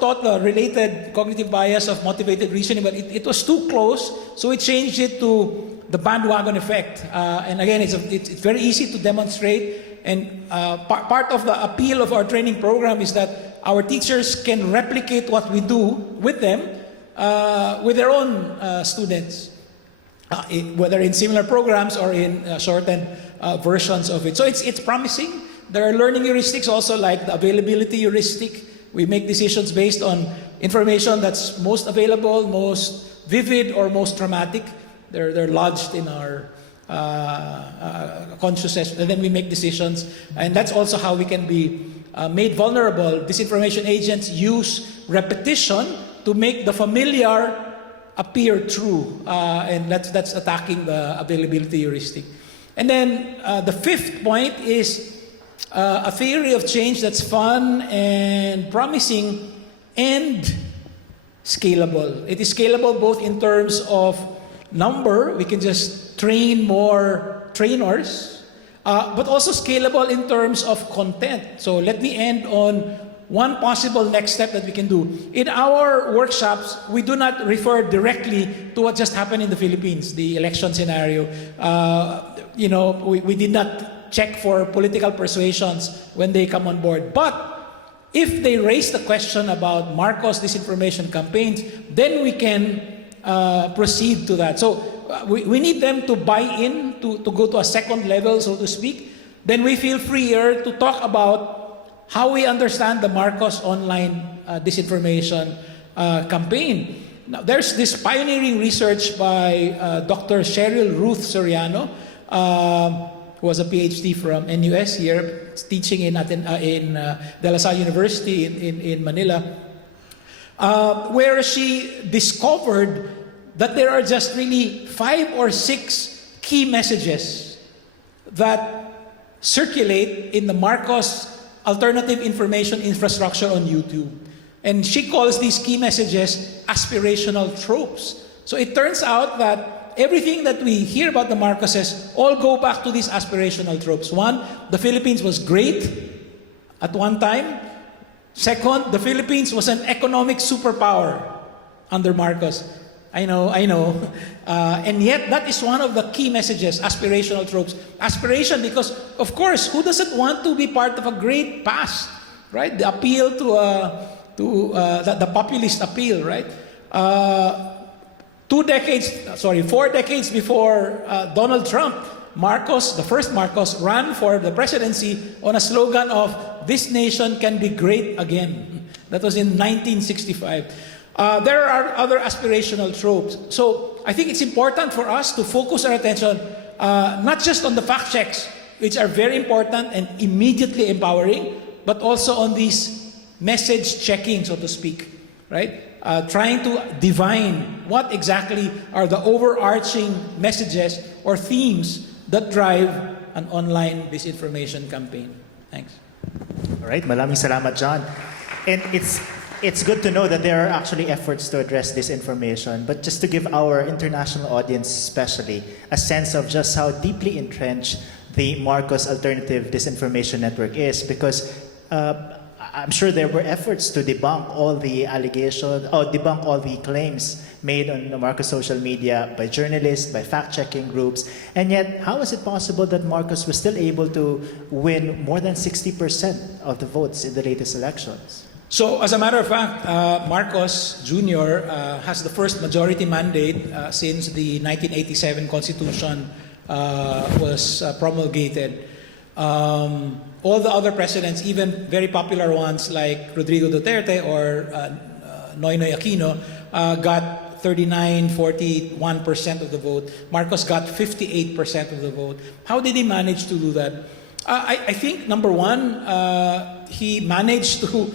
taught the related cognitive bias of motivated reasoning, but it was too close, so we changed it to the bandwagon effect. And again, it's very easy to demonstrate. And part of the appeal of our training program is that our teachers can replicate what we do with them, with their own students, whether in similar programs or in shortened versions of it. So it's promising. There are learning heuristics also, like the availability heuristic. We make decisions based on information that's most available, most vivid, or most traumatic. They're lodged in our consciousness, and then we make decisions. And that's also how we can be made vulnerable. Disinformation agents use repetition to make the familiar appear true, and that's attacking the availability heuristic. And then the 5th point is a theory of change that's fun and promising and scalable. It is scalable both in terms of number, we can just train more trainers, but also scalable in terms of content. So let me end on one possible next step that we can do. In our workshops, we do not refer directly to what just happened in the Philippines, the election scenario. We did not check for political persuasions when they come on board. But if they raise the question about Marcos disinformation campaigns, then we can proceed to that. So we need them to buy in, to go to a second level, so to speak. Then we feel freer to talk about how we understand the Marcos online disinformation campaign. Now, there's this pioneering research by Dr. Cheryl Ruth Soriano, who was a PhD from NUS here, teaching in De La Salle University in Manila, where she discovered that there are just really 5 or 6 key messages that circulate in the Marcos alternative information infrastructure on YouTube. And she calls these key messages aspirational tropes. So it turns out that everything that we hear about the Marcoses all go back to these aspirational tropes. 1, the Philippines was great at one time. 2nd, the Philippines was an economic superpower under Marcos. I know. And yet, that is one of the key messages, aspirational tropes. Aspiration, because, of course, who doesn't want to be part of a great past, right? The appeal the populist appeal, right? 4 decades before Donald Trump, Marcos, the first Marcos, ran for the presidency on a slogan of, "This nation can be great again." That was in 1965. There are other aspirational tropes. So I think it's important for us to focus our attention not just on the fact checks, which are very important and immediately empowering, but also on these message checking, so to speak, right? Trying to divine what exactly are the overarching messages or themes that drive an online disinformation campaign. Thanks. All right, maraming salamat, John. And it's good to know that there are actually efforts to address disinformation, but just to give our international audience especially a sense of just how deeply entrenched the Marcos Alternative Disinformation Network is, because I'm sure there were efforts to debunk all the allegations, or debunk all the claims made on the Marcos social media by journalists, by fact-checking groups, and yet how is it possible that Marcos was still able to win more than 60% of the votes in the latest elections? So, as a matter of fact, Marcos Jr. Has the first majority mandate since the 1987 Constitution was promulgated. All the other presidents, even very popular ones like Rodrigo Duterte or Noynoy Aquino, got 39, 41% of the vote. Marcos got 58% of the vote. How did he manage to do that? I think, number one, he managed to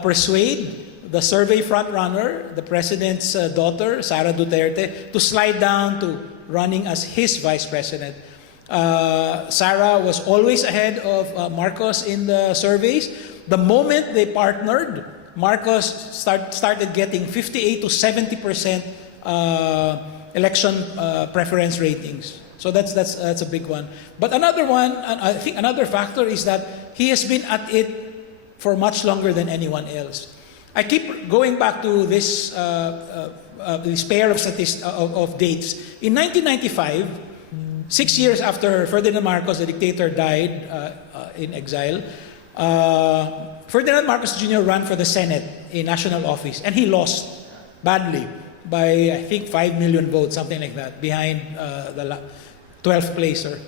persuade the survey frontrunner, the president's daughter, Sara Duterte, to slide down to running as his vice president. Sarah was always ahead of Marcos in the surveys. The moment they partnered, Marcos started getting 58 to 70% election preference ratings. So that's a big one. But another one, I think another factor is that he has been at it for much longer than anyone else. I keep going back to this pair of dates. In 1995, 6 years after Ferdinand Marcos, the dictator, died in exile, Ferdinand Marcos Jr. ran for the Senate, a national office, and he lost badly by, I think, 5 million votes, something like that, behind the 12th placer.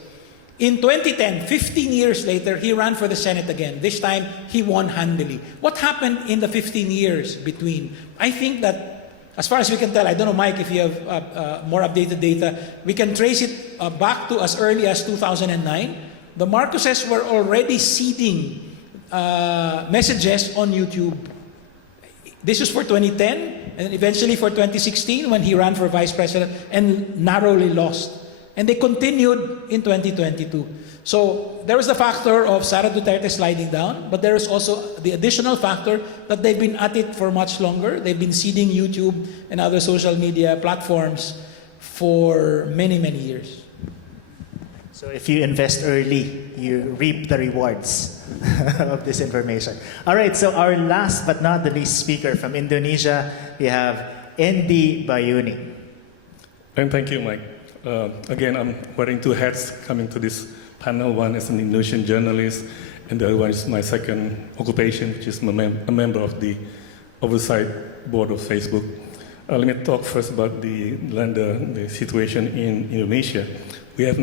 In 2010, 15 years later, he ran for the Senate again. This time, he won handily. What happened in the 15 years between? I think that, as far as we can tell, I don't know, Mike, if you have more updated data, we can trace it back to as early as 2009. The Marcoses were already seeding messages on YouTube. This was for 2010, and eventually for 2016 when he ran for vice president and narrowly lost. And they continued in 2022. So there was the factor of Sara Duterte sliding down, but there is also the additional factor that they've been at it for much longer. They've been seeding YouTube and other social media platforms for many, many years. So if you invest early, you reap the rewards of this information. All right, so our last but not the least speaker from Indonesia, we have Andy Bayuni. And thank you, Mike. Again, I'm wearing two hats coming to this panel. One is an Indonesian journalist, and the other one is my second occupation, which is a member of the oversight board of Facebook. Let me talk first about the situation in Indonesia. We have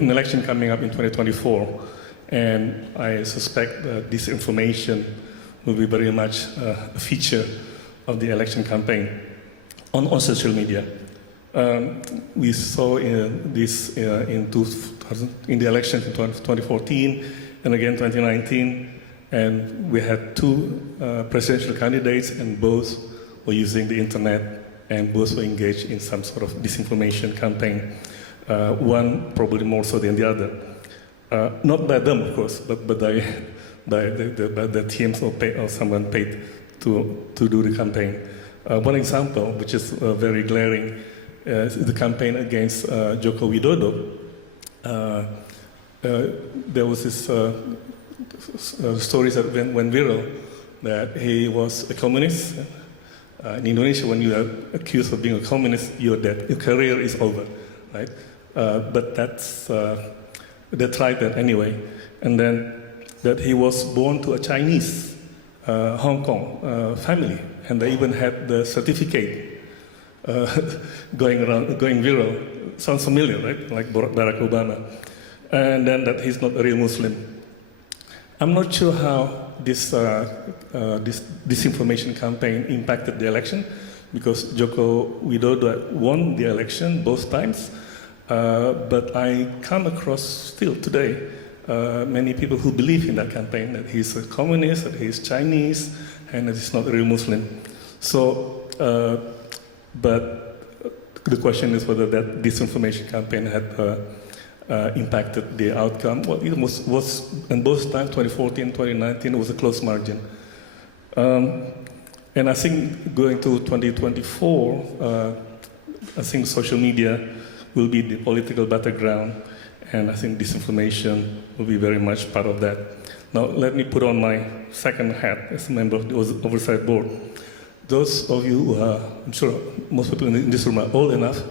an election coming up in 2024, and I suspect that disinformation will be very much a feature of the election campaign on social media. We saw this in the election in 2014 and again 2019, and we had two presidential candidates, and both were using the internet, and both were engaged in some sort of disinformation campaign. One probably more so than the other. Not by them, of course, but by the teams or someone paid to do the campaign. One example, which is very glaring, is the campaign against Joko Widodo. There was this stories that went viral that he was a communist, In Indonesia, when you are accused of being a communist, you're dead. Your career is over, right? But they tried that anyway. And then that he was born to a Chinese Hong Kong family, and they even had the certificate going viral. Sounds familiar, right? Like Barack Obama. And then that he's not a real Muslim. I'm not sure how this disinformation campaign impacted the election, because Joko Widodo won the election both times. But I come across still today many people who believe in that campaign, that he's a communist, that he's Chinese, and that he's not a real Muslim. So, but the question is whether that disinformation campaign had impacted the outcome. Well, it was in both times, 2014, 2019, it was a close margin. And I think going to 2024, I think social media will be the political battleground, and I think disinformation will be very much part of that. Now, let me put on my second hat as a member of the Oversight Board. Those of you who are, I'm sure most people in this room are old enough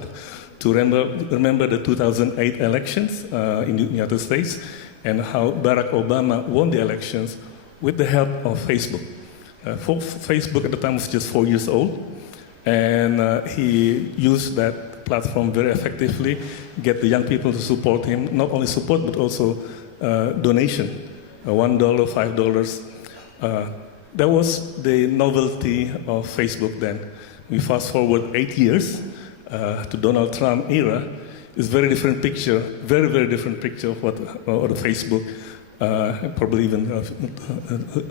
to remember the 2008 elections in the United States, and how Barack Obama won the elections with the help of Facebook. Facebook at the time was just 4 years old, and he used that platform very effectively, get the young people to support him, not only support but also donation, $1, $5. That was the novelty of Facebook then. We fast forward 8 years to Donald Trump era. It's a very different picture, very, very different picture of what of Facebook, probably even a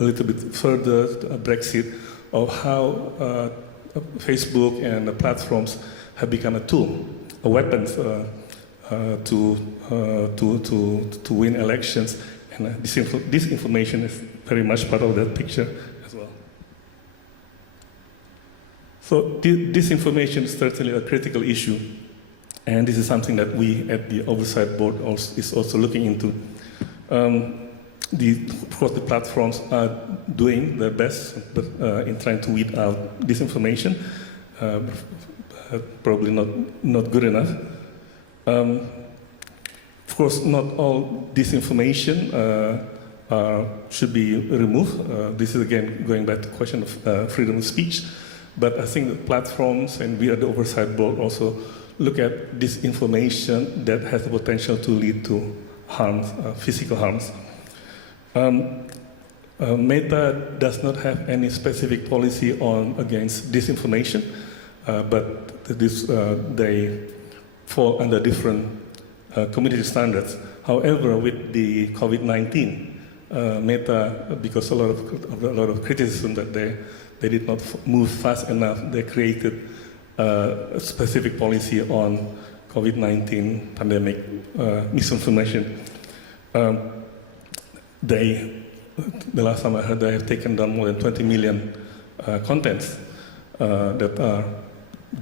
little bit further, Brexit, of how Facebook and the platforms have become a tool, a weapon to win elections, and disinformation is very much part of that picture as well. So disinformation is certainly a critical issue, and this is something that we at the Oversight Board is also looking into. Of course, the platforms are doing their best in trying to weed out disinformation. Probably not good enough. Of course, not all disinformation should be removed. This is again going back to the question of freedom of speech. But I think the platforms, and we at the Oversight Board also look at disinformation that has the potential to lead to harms, physical harms. Meta does not have any specific policy against disinformation, but they fall under different community standards. However, with the COVID-19, Meta, because a lot of criticism that they did not move fast enough, they created a specific policy on COVID-19 pandemic misinformation. The last time I heard, they have taken down more than 20 million contents that are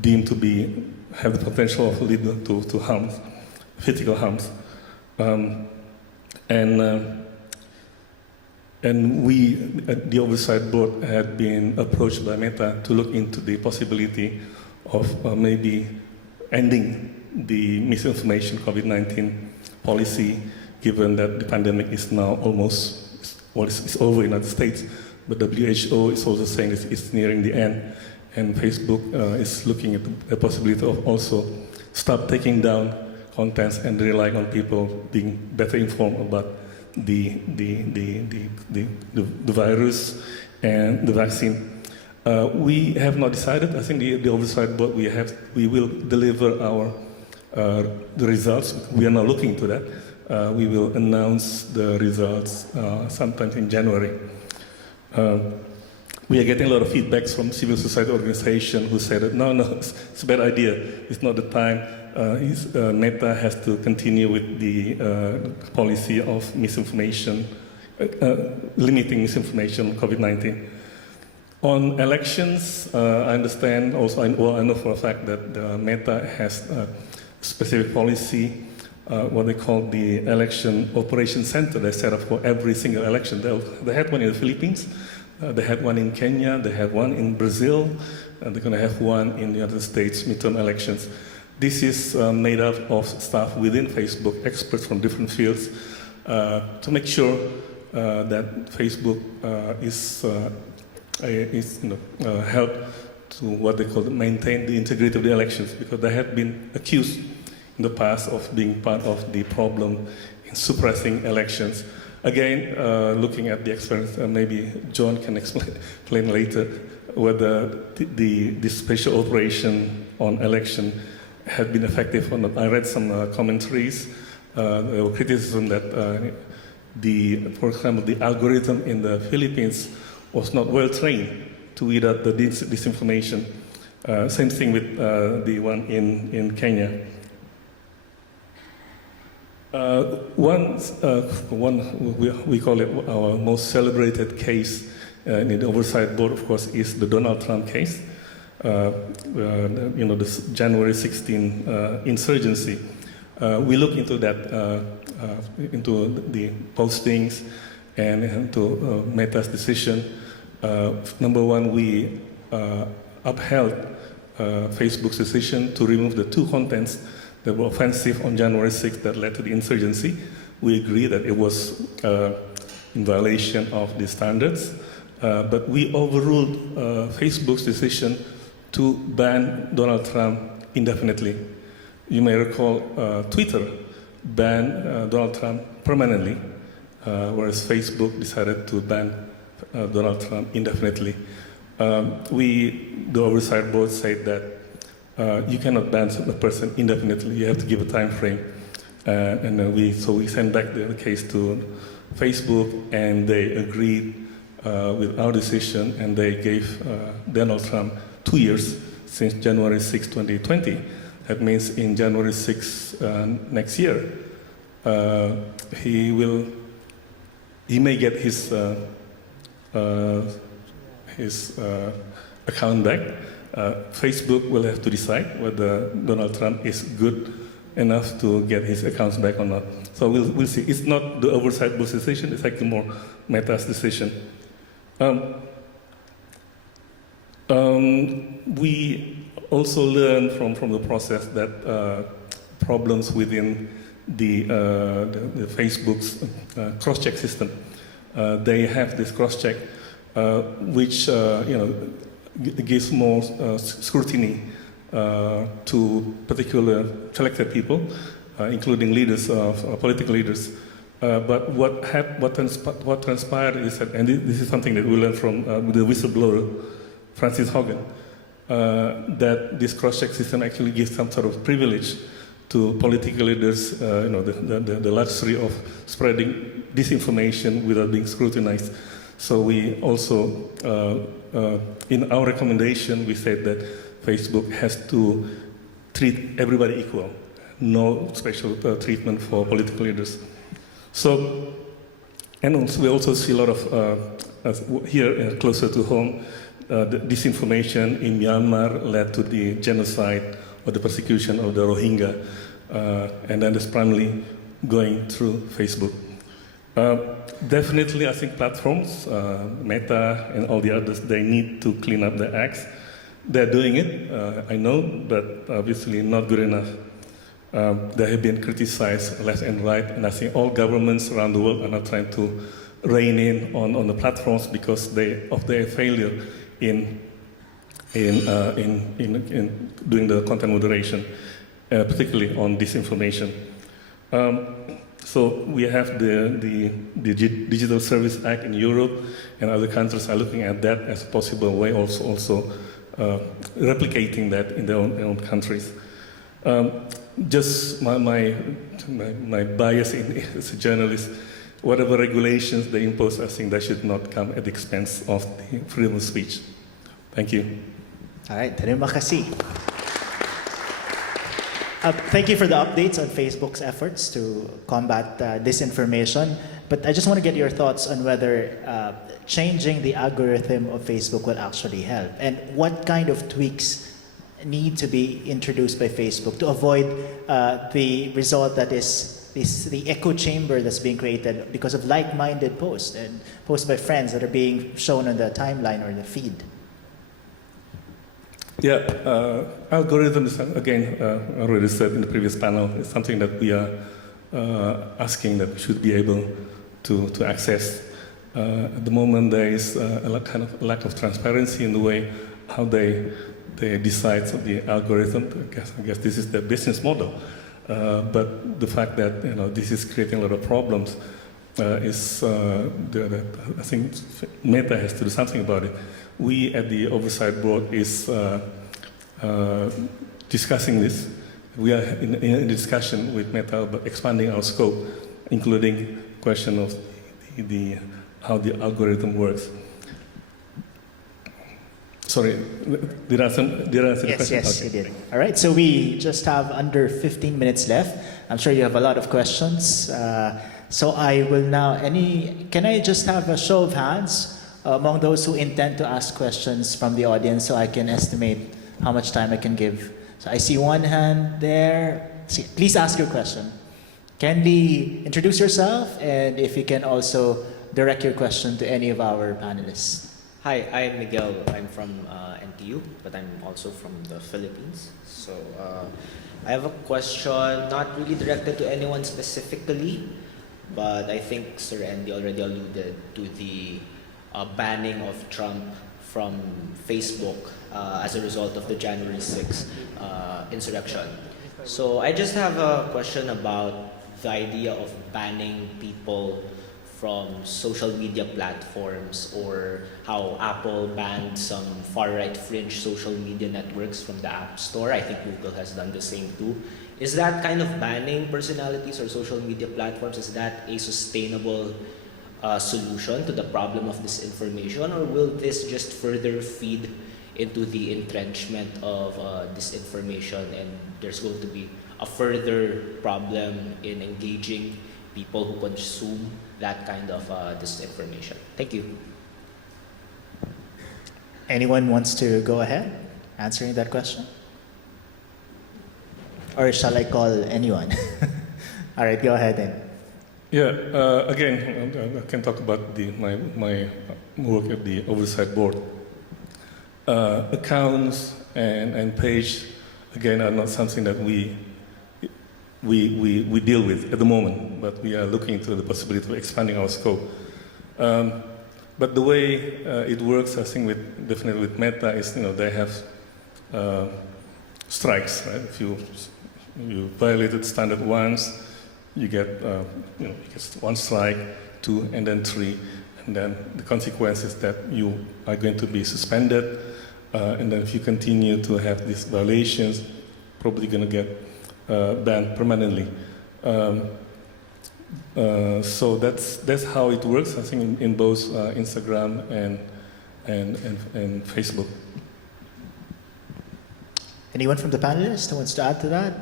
deemed to have the potential of leading to harms, physical harms. And we at the Oversight Board had been approached by Meta to look into the possibility of maybe ending the misinformation COVID-19 policy, given that the pandemic is now it's over in the United States, but WHO is also saying it's nearing the end, and Facebook is looking at the possibility of also stop taking down contents and relying on people being better informed about the virus and the vaccine. We have not decided. I think the Oversight Board, we will deliver our the results. We are now looking into that. We will announce the results sometime in January. We are getting a lot of feedbacks from civil society organizations who say that no, it's a bad idea. It's not the time. Meta has to continue with the policy of misinformation, limiting misinformation on COVID-19. On elections, I understand also, I know for a fact that Meta has a specific policy, what they call the Election Operation Center. They set up for every single election. They had one in the Philippines. They had one in Kenya, they had one in Brazil, and they're going to have one in the United States midterm elections. This is made up of staff within Facebook, experts from different fields, to make sure that Facebook is help to what they call maintain the integrity of the elections, because they have been accused in the past of being part of the problem in suppressing elections. Again, looking at the experience, maybe John can explain later whether the special operation on election had been effective or not. I read some commentaries, there were criticism that for example, the algorithm in the Philippines was not well trained to weed out the disinformation. Same thing with the one in Kenya. One we call it our most celebrated case in the oversight board, of course, is the Donald Trump case. This January 16 insurgency. We look into that, into the postings and into Meta's decision. Number one, we upheld Facebook's decision to remove the 2 contents that were offensive on January 6th that led to the insurgency. We agree that it was in violation of the standards, but we overruled Facebook's decision to ban Donald Trump indefinitely. You may recall Twitter banned Donald Trump permanently, whereas Facebook decided to ban Donald Trump indefinitely. The oversight board said that you cannot ban a person indefinitely. You have to give a time frame. So we sent back the case to Facebook, and they agreed with our decision, and they gave Donald Trump 2 years since January 6, 2020. That means in January 6 next year, he may get his account back. Facebook will have to decide whether Donald Trump is good enough to get his accounts back or not. So we'll see. It's not the oversight board's decision, it's actually more Meta's decision. We also learned from the process that problems within the Facebook's cross-check system. They have this cross-check which gives more scrutiny to particular selected people, including leaders political leaders. But what transpired is that, and this is something that we learned from the whistleblower, Francis Hogan, that this cross-check system actually gives some sort of privilege to political leaders, the luxury of spreading disinformation without being scrutinized. So we also, in our recommendation, we said that Facebook has to treat everybody equal, no special treatment for political leaders. So, and also, we also see a lot of, here closer to home, the disinformation in Myanmar led to the genocide or the persecution of the Rohingya, and that is primarily going through Facebook. Definitely, I think platforms, Meta and all the others, they need to clean up their acts. They're doing it, I know, but obviously not good enough. They have been criticized left and right, and I think all governments around the world are now trying to rein in on the platforms because of their failure in doing the content moderation, particularly on disinformation. So we have the Digital Service Act in Europe, and other countries are looking at that as a possible way, also replicating that in their own countries. Just my bias as a journalist, whatever regulations they impose, I think that should not come at the expense of the freedom of speech. Thank you. All right, terima kasih. Thank you for the updates on Facebook's efforts to combat disinformation. But I just want to get your thoughts on whether changing the algorithm of Facebook will actually help, and what kind of tweaks need to be introduced by Facebook to avoid the result that is the echo chamber that's being created because of like-minded posts and posts by friends that are being shown on the timeline or the feed. Yeah, algorithms, again, already said in the previous panel, is something that we are asking that we should be able to access. At the moment, there is kind of lack of transparency in the way how they decide the algorithm. I guess this is their business model. But the fact that this is creating a lot of problems is I think Meta has to do something about it. We at the oversight board is discussing this. We are in a discussion with Meta about expanding our scope, including question of how the algorithm works. Sorry, did I answer the question? Yes, Okay. you did. All right, so we just have under 15 minutes left. I'm sure you have a lot of questions. So I will now, can I just have a show of hands among those who intend to ask questions from the audience so I can estimate how much time I can give? So I see one hand there. Please ask your question. Kindly introduce yourself, and if you can also direct your question to any of our panelists. Hi, I'm Miguel. I'm from NTU, but I'm also from the Philippines. So I have a question, not really directed to anyone specifically, but I think Sir Andy already alluded to the banning of Trump from Facebook as a result of the January 6th insurrection. So I just have a question about the idea of banning people from social media platforms, or how Apple banned some far-right fringe social media networks from the App Store. I think Google has done the same too. Is that kind of banning personalities or social media platforms, is that a sustainable solution to the problem of disinformation, or will this just further feed into the entrenchment of disinformation, and there's going to be a further problem in engaging people who consume that kind of disinformation? Thank you. Anyone wants to go ahead answering that question? Or shall I call anyone? All right, go ahead then. Yeah, again, I can talk about my work at the oversight board. Accounts and page, again, are not something that we deal with at the moment, but we are looking into the possibility of expanding our scope. But the way it works, I think, definitely with Meta, is they have strikes, right? If you violated standard once, you get you get 1 strike, 2, and then 3, and then the consequence is that you are going to be suspended, and then if you continue to have these violations, probably going to get banned permanently. So that's how it works, I think, in both Instagram and Facebook. Anyone from the panelists who wants to add to that?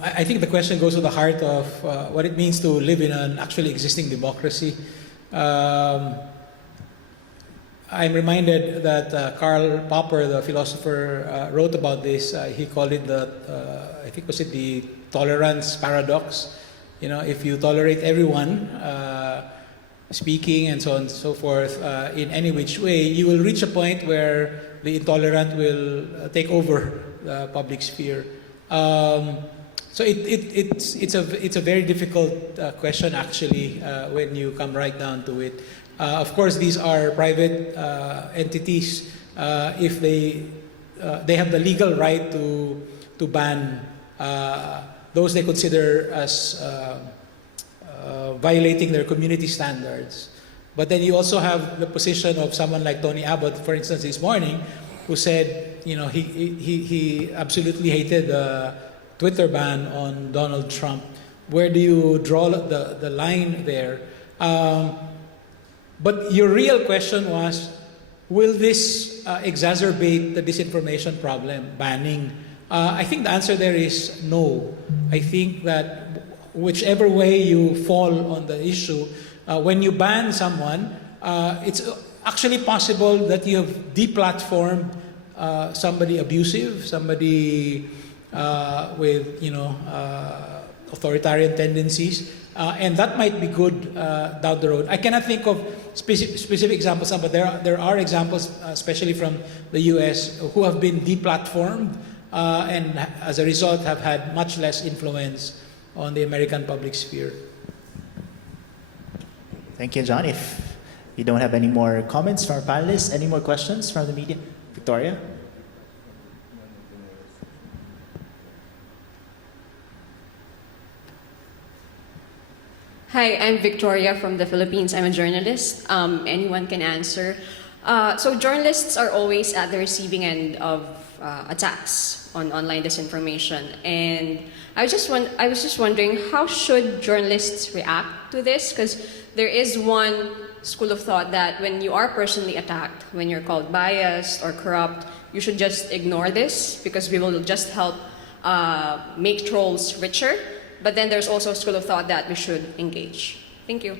I think the question goes to the heart of what it means to live in an actually existing democracy. I'm reminded that Karl Popper, the philosopher, wrote about this. He called it I think was it the tolerance paradox. If you tolerate everyone speaking and so on and so forth in any which way, you will reach a point where the intolerant will take over the public sphere. So it's a very difficult question actually when you come right down to it. Of course, these are private entities. If they have the legal right to ban those they consider as violating their community standards. But then you also have the position of someone like Tony Abbott, for instance, this morning, who said, he absolutely hated the Twitter ban on Donald Trump. Where do you draw the line there? But your real question was, will this exacerbate the disinformation problem, banning? I think the answer there is no. I think that whichever way you fall on the issue, when you ban someone, it's actually possible that you have deplatformed somebody abusive, somebody with authoritarian tendencies, and that might be good down the road. I cannot think of specific examples, but there are examples, especially from the U.S., who have been deplatformed and as a result have had much less influence on the American public sphere. Thank you, John. If you don't have any more comments from our panelists, any more questions from the media? Victoria? Hi, I'm Victoria from the Philippines. I'm a journalist. Anyone can answer. So journalists are always at the receiving end of attacks on online disinformation. And I was just wondering, how should journalists react to this? Because there is one school of thought that when you are personally attacked, when you're called biased or corrupt, you should just ignore this because we will just help make trolls richer. But then there's also a school of thought that we should engage. Thank you.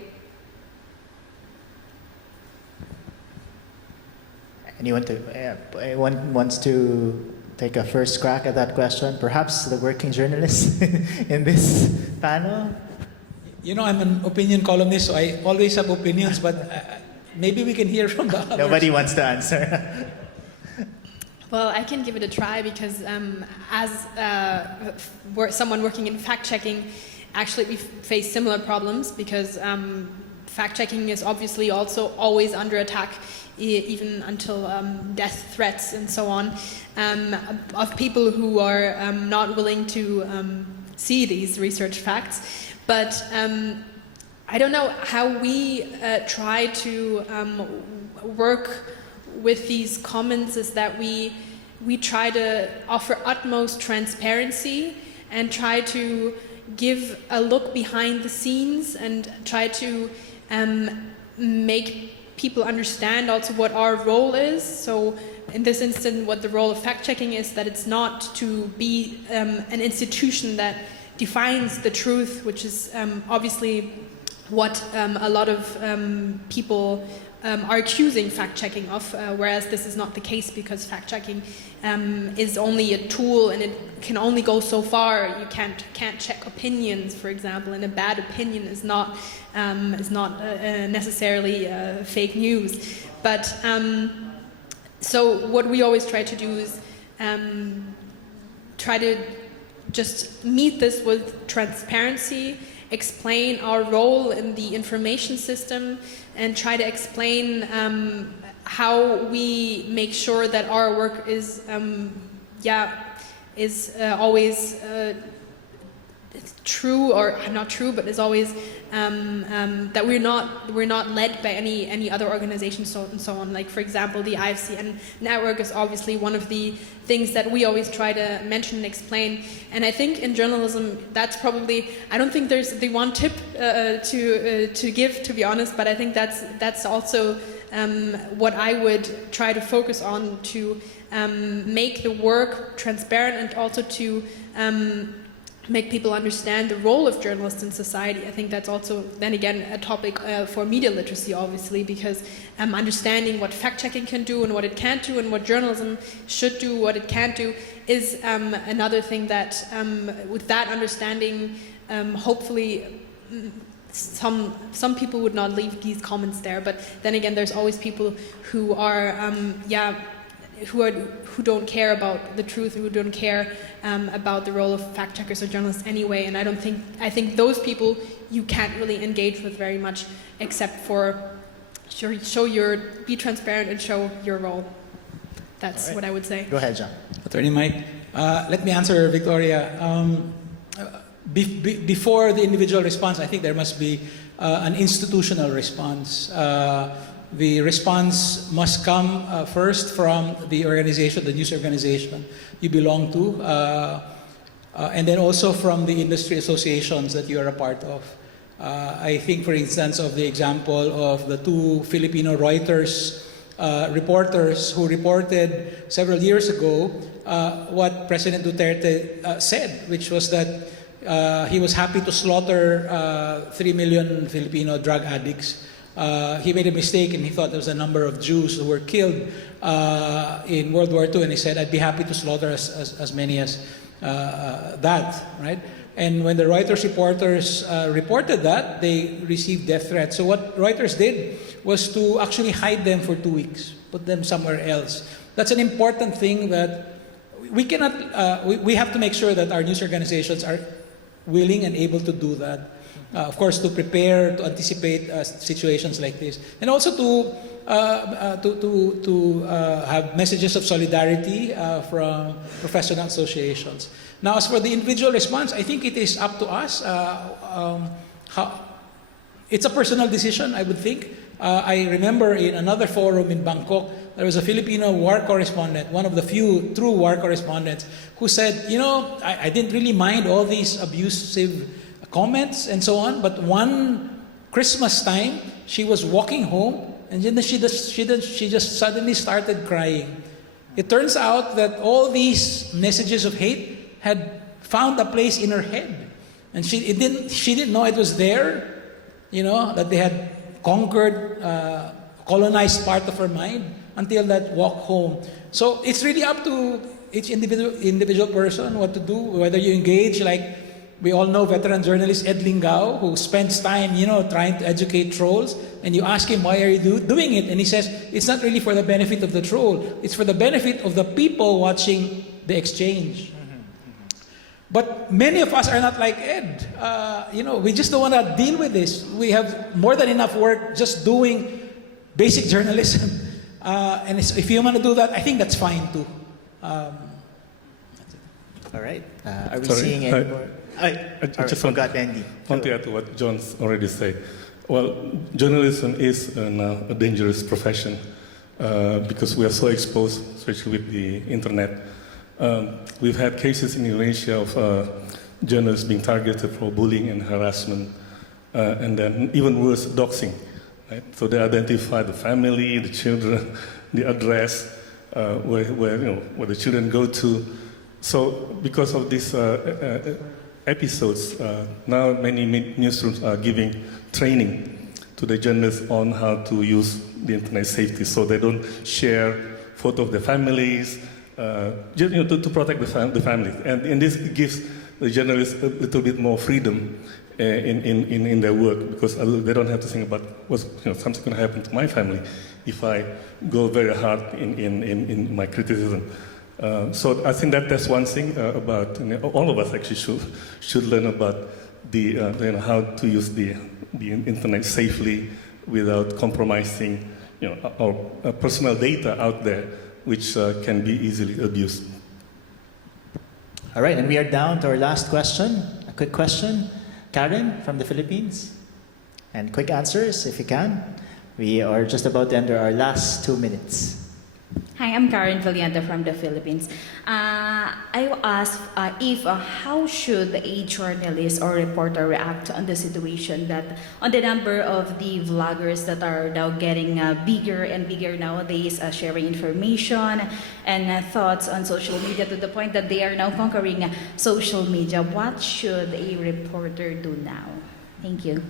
Anyone wants to take a first crack at that question? Perhaps the working journalist in this panel? I'm an opinion columnist, so I always have opinions, but maybe we can hear from the others. Nobody wants to answer. Well, I can give it a try because as someone working in fact-checking, actually we face similar problems because fact-checking is obviously also always under attack, even until death threats and so on, of people who are not willing to see these research facts. But I don't know how we try to work with these comments is that we try to offer utmost transparency and try to give a look behind the scenes and try to make people understand also what our role is. So in this instance, what the role of fact-checking is, that it's not to be an institution that defines the truth, which is obviously what a lot of people are accusing fact-checking of, whereas this is not the case because fact-checking is only a tool and it can only go so far. You can't check opinions, for example, and a bad opinion is not necessarily fake news. But so what we always try to do is try to just meet this with transparency, explain our role in the information system, and try to explain how we make sure that our work is always true, or not true, but is always that we're not led by any other organizations, and so on. Like, for example, the IFCN network is obviously one of the things that we always try to mention and explain. And I think in journalism, that's probably, I don't think there's the one tip to give, to be honest, but I think that's also what I would try to focus on, to make the work transparent and also to make people understand the role of journalists in society. I think that's also, then again, a topic for media literacy, obviously, because understanding what fact-checking can do and what it can't do, and what journalism should do, what it can't do, is another thing that, with that understanding, hopefully some people would not leave these comments there. But then again, there's always people who are, who don't care about the truth, who don't care about the role of fact checkers or journalists anyway. And I think those people you can't really engage with very much, except for be transparent and show your role. That's right. What I would say. Go ahead, John. Attorney Mike, let me answer Victoria. Before the individual response, I think there must be an institutional response. The response must come first from the organization, the news organization you belong to, and then also from the industry associations that you are a part of. I think, for instance, of the example of the two Filipino Reuters reporters who reported several years ago what President Duterte said, which was that he was happy to slaughter 3 million Filipino drug addicts. He made a mistake and he thought there was a number of Jews who were killed in World War II, and he said, I'd be happy to slaughter as many as that, right? And when the Reuters reporters reported that, they received death threats. So what Reuters did was to actually hide them for 2 weeks, put them somewhere else. That's an important thing that we cannot, we have to make sure that our news organizations are willing and able to do that. Of course, to prepare, to anticipate situations like this. And also to have messages of solidarity from professional associations. Now, as for the individual response, I think it is up to us. It's a personal decision, I would think. I remember in another forum in Bangkok, there was a Filipino war correspondent, one of the few true war correspondents, who said, you know, I didn't really mind all these abusive comments and so on, but one Christmas time, she was walking home and then she just suddenly started crying. It turns out that all these messages of hate had found a place in her head, and she didn't know it was there, you know, that they had conquered, colonized part of her mind until that walk home. So it's really up to each individual person what to do, whether you engage, like we all know veteran journalist Ed Lingao, who spends time, you know, trying to educate trolls, and you ask him, why are you doing it? And he says, it's not really for the benefit of the troll, it's for the benefit of the people watching the exchange. But many of us are not like Ed. You know, we just don't want to deal with this. We have more than enough work just doing basic journalism. And if you want to do that, I think that's fine too. All right. Are we Sorry, seeing any more? I just want to add to what John's already said. Well, journalism is now a dangerous profession because we are so exposed, especially with the internet. We've had cases in Indonesia of journalists being targeted for bullying and harassment, and then even worse, doxing. Right? So they identify the family, the children, the address, where the children go to. So because of these episodes, now many newsrooms are giving training to the journalists on how to use the internet safety, so they don't share photos of their families, to protect the families. And this gives the journalists a little bit more freedom in their work, because they don't have to think about something going to happen to my family if I go very hard in my criticism. So I think that's one thing about all of us actually should learn about the how to use the internet safely without compromising our personal data out there, which can be easily abused. All right, and we are down to our last question. A quick question. Karen from the Philippines. And quick answers if you can. We are just about to enter our last 2 minutes. Hi, I'm Karen Valiente from the Philippines. I will ask how should a journalist or reporter react on the situation that on the number of the vloggers that are now getting bigger and bigger nowadays, sharing information and thoughts on social media to the point that they are now conquering social media. What should a reporter do now? Thank you.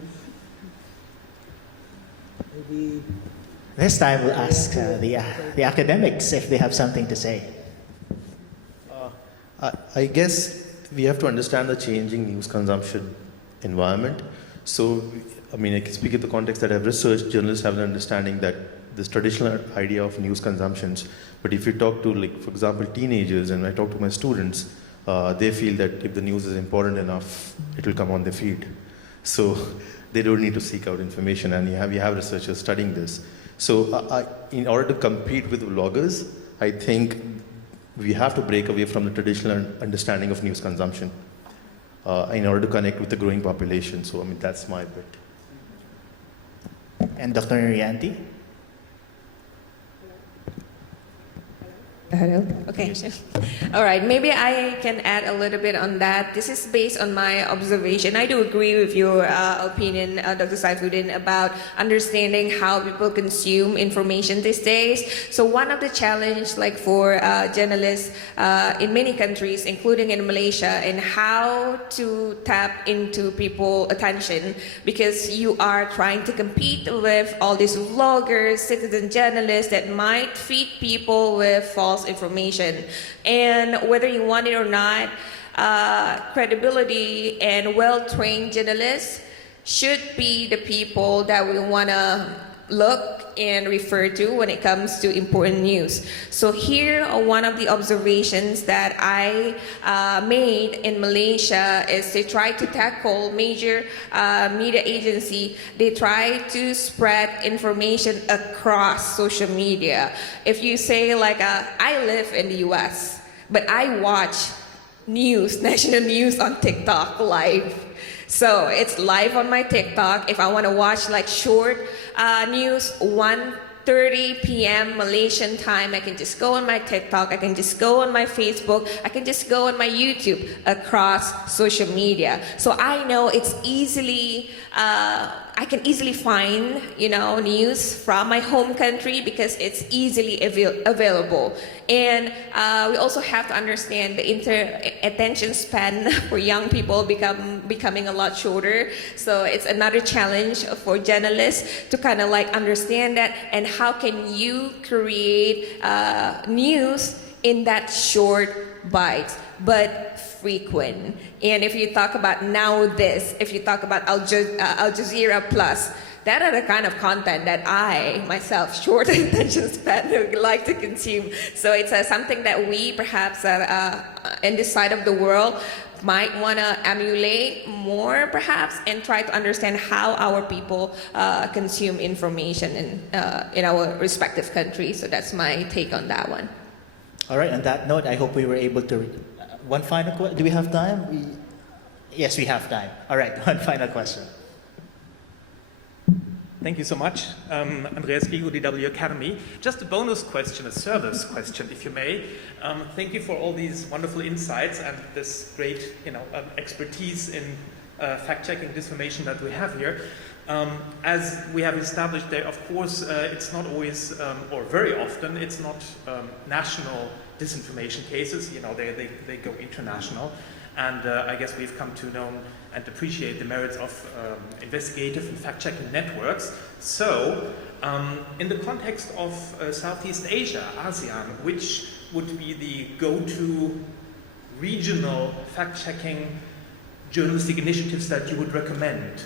Maybe This time we'll ask the academics if they have something to say. I guess we have to understand the changing news consumption environment. So, I mean, I can speak in the context that I've researched. Journalists have an understanding that this traditional idea of news consumptions. But if you talk to, like, for example, teenagers, and I talk to my students, they feel that if the news is important enough, it will come on their feed. So they don't need to seek out information, and you have researchers studying this. So in order to compete with vloggers, I think we have to break away from the traditional understanding of news consumption in order to connect with the growing population. So, I mean, that's my bit. And Dr. Nurianti? Hello? Okay. All right. Maybe I can add a little bit on that. This is based on my observation. I do agree with your opinion, Dr. Saifuddin, about understanding how people consume information these days. So one of the challenges, like for journalists in many countries, including in Malaysia, and how to tap into people's attention, because you are trying to compete with all these vloggers, citizen journalists that might feed people with false false information. And whether you want it or not, credibility and well-trained journalists should be the people that we want to look and refer to when it comes to important news. So here, one of the observations that I made in Malaysia is they try to tackle major media agency. They try to spread information across social media. If you say like, I live in the US, but I watch news, national news on TikTok live. So it's live on my TikTok. If I want to watch like short news, 1:30 p.m. Malaysian time, I can just go on my TikTok, I can just go on my Facebook, I can just go on my YouTube across social media. So I know it's easily, I can easily find, news from my home country because it's easily available. And we also have to understand the attention span for young people becoming a lot shorter. So it's another challenge for journalists to kind of like understand that, and how can you create news in that short bites, but frequent. And if you talk about Now This, if you talk about Al Jazeera Plus, that are the kind of content that I, myself, short attention span, would like to consume. So it's something that we, perhaps, in this side of the world, might want to emulate more, perhaps, and try to understand how our people consume information in our respective countries. So that's my take on that one. All right, on that note, I hope we were able to... One final question. Do we have time? Yes, we have time. All right, one final question. Thank you so much. Andreas Gigo, DW Academy. Just a bonus question, a service question, if you may. Thank you for all these wonderful insights and this great expertise in fact-checking disinformation that we have here. As we have established there, of course, it's not always, or very often, it's not national disinformation cases. They go international. And I guess we've come to know and appreciate the merits of investigative and fact-checking networks. So, in the context of Southeast Asia, ASEAN, which would be the go-to regional fact-checking journalistic initiatives that you would recommend?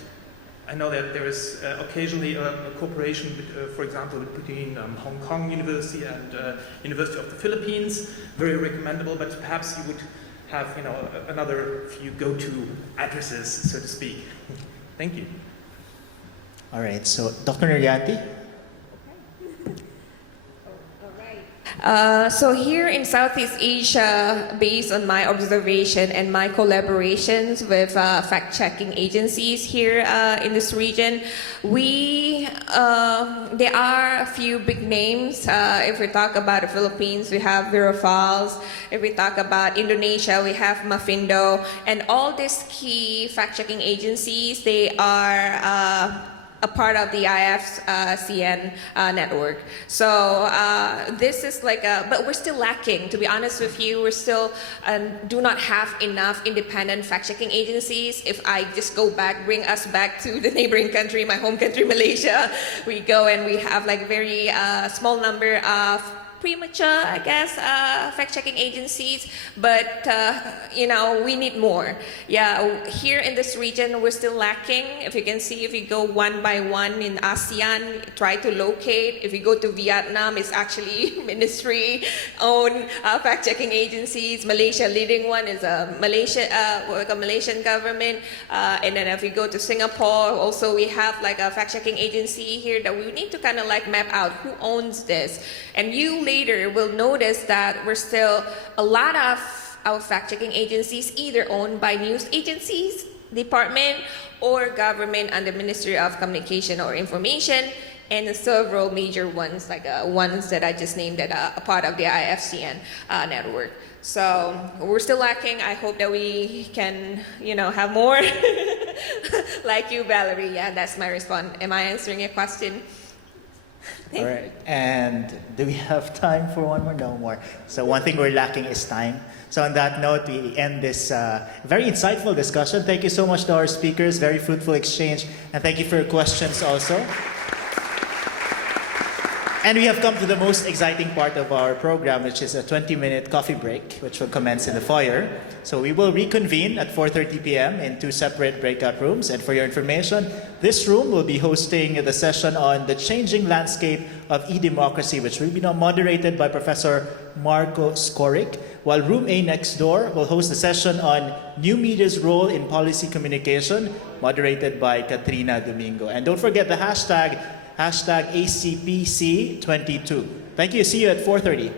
I know that there is occasionally a cooperation, for example, between Hong Kong University and University of the Philippines, very recommendable, but perhaps you would have another few go-to addresses, so to speak. Thank you. All right, so Dr. Narianti? So here in Southeast Asia, based on my observation and my collaborations with fact-checking agencies here in this region, there are a few big names. If we talk about the Philippines, we have Virafals. If we talk about Indonesia, we have Mafindo. And all these key fact-checking agencies, they are a part of the IFCN network. So this is like but we're still lacking, to be honest with you. We're still do not have enough independent fact-checking agencies. If I just bring us back to the neighboring country, my home country, Malaysia, we go and we have like very small number of premature, I guess, fact-checking agencies, but we need more. Yeah, here in this region, we're still lacking. If you can see, if you go one by one in ASEAN, try to locate. If you go to Vietnam, it's actually ministry-owned fact-checking agencies. Malaysia, leading one is a Malaysian government. And then if you go to Singapore, also we have like a fact-checking agency here that we need to kind of like map out who owns this. And you later will notice that we're still, a lot of our fact-checking agencies either owned by news agencies, department, or government and the Ministry of Communication or Information, and several major ones, like ones that I just named that are a part of the IFCN network. So we're still lacking. I hope that we can, have more. Like you, Valerie. Yeah, that's my response. Am I answering your question? All right, and do we have time for one more? No more. So one thing we're lacking is time. So on that note, we end this very insightful discussion. Thank you so much to our speakers, very fruitful exchange, and thank you for your questions also. And we have come to the most exciting part of our program, which is a 20-minute coffee break, which will commence in the foyer. So we will reconvene at 4:30 p.m. in 2 separate breakout rooms. And for your information, this room will be hosting the session on the changing landscape of e-democracy, which will be now moderated by Professor Marco Skoric, while room A next door will host a session on new media's role in policy communication, moderated by Katrina Domingo. And don't forget the hashtag ACPC22. Thank you. See you at 4:30.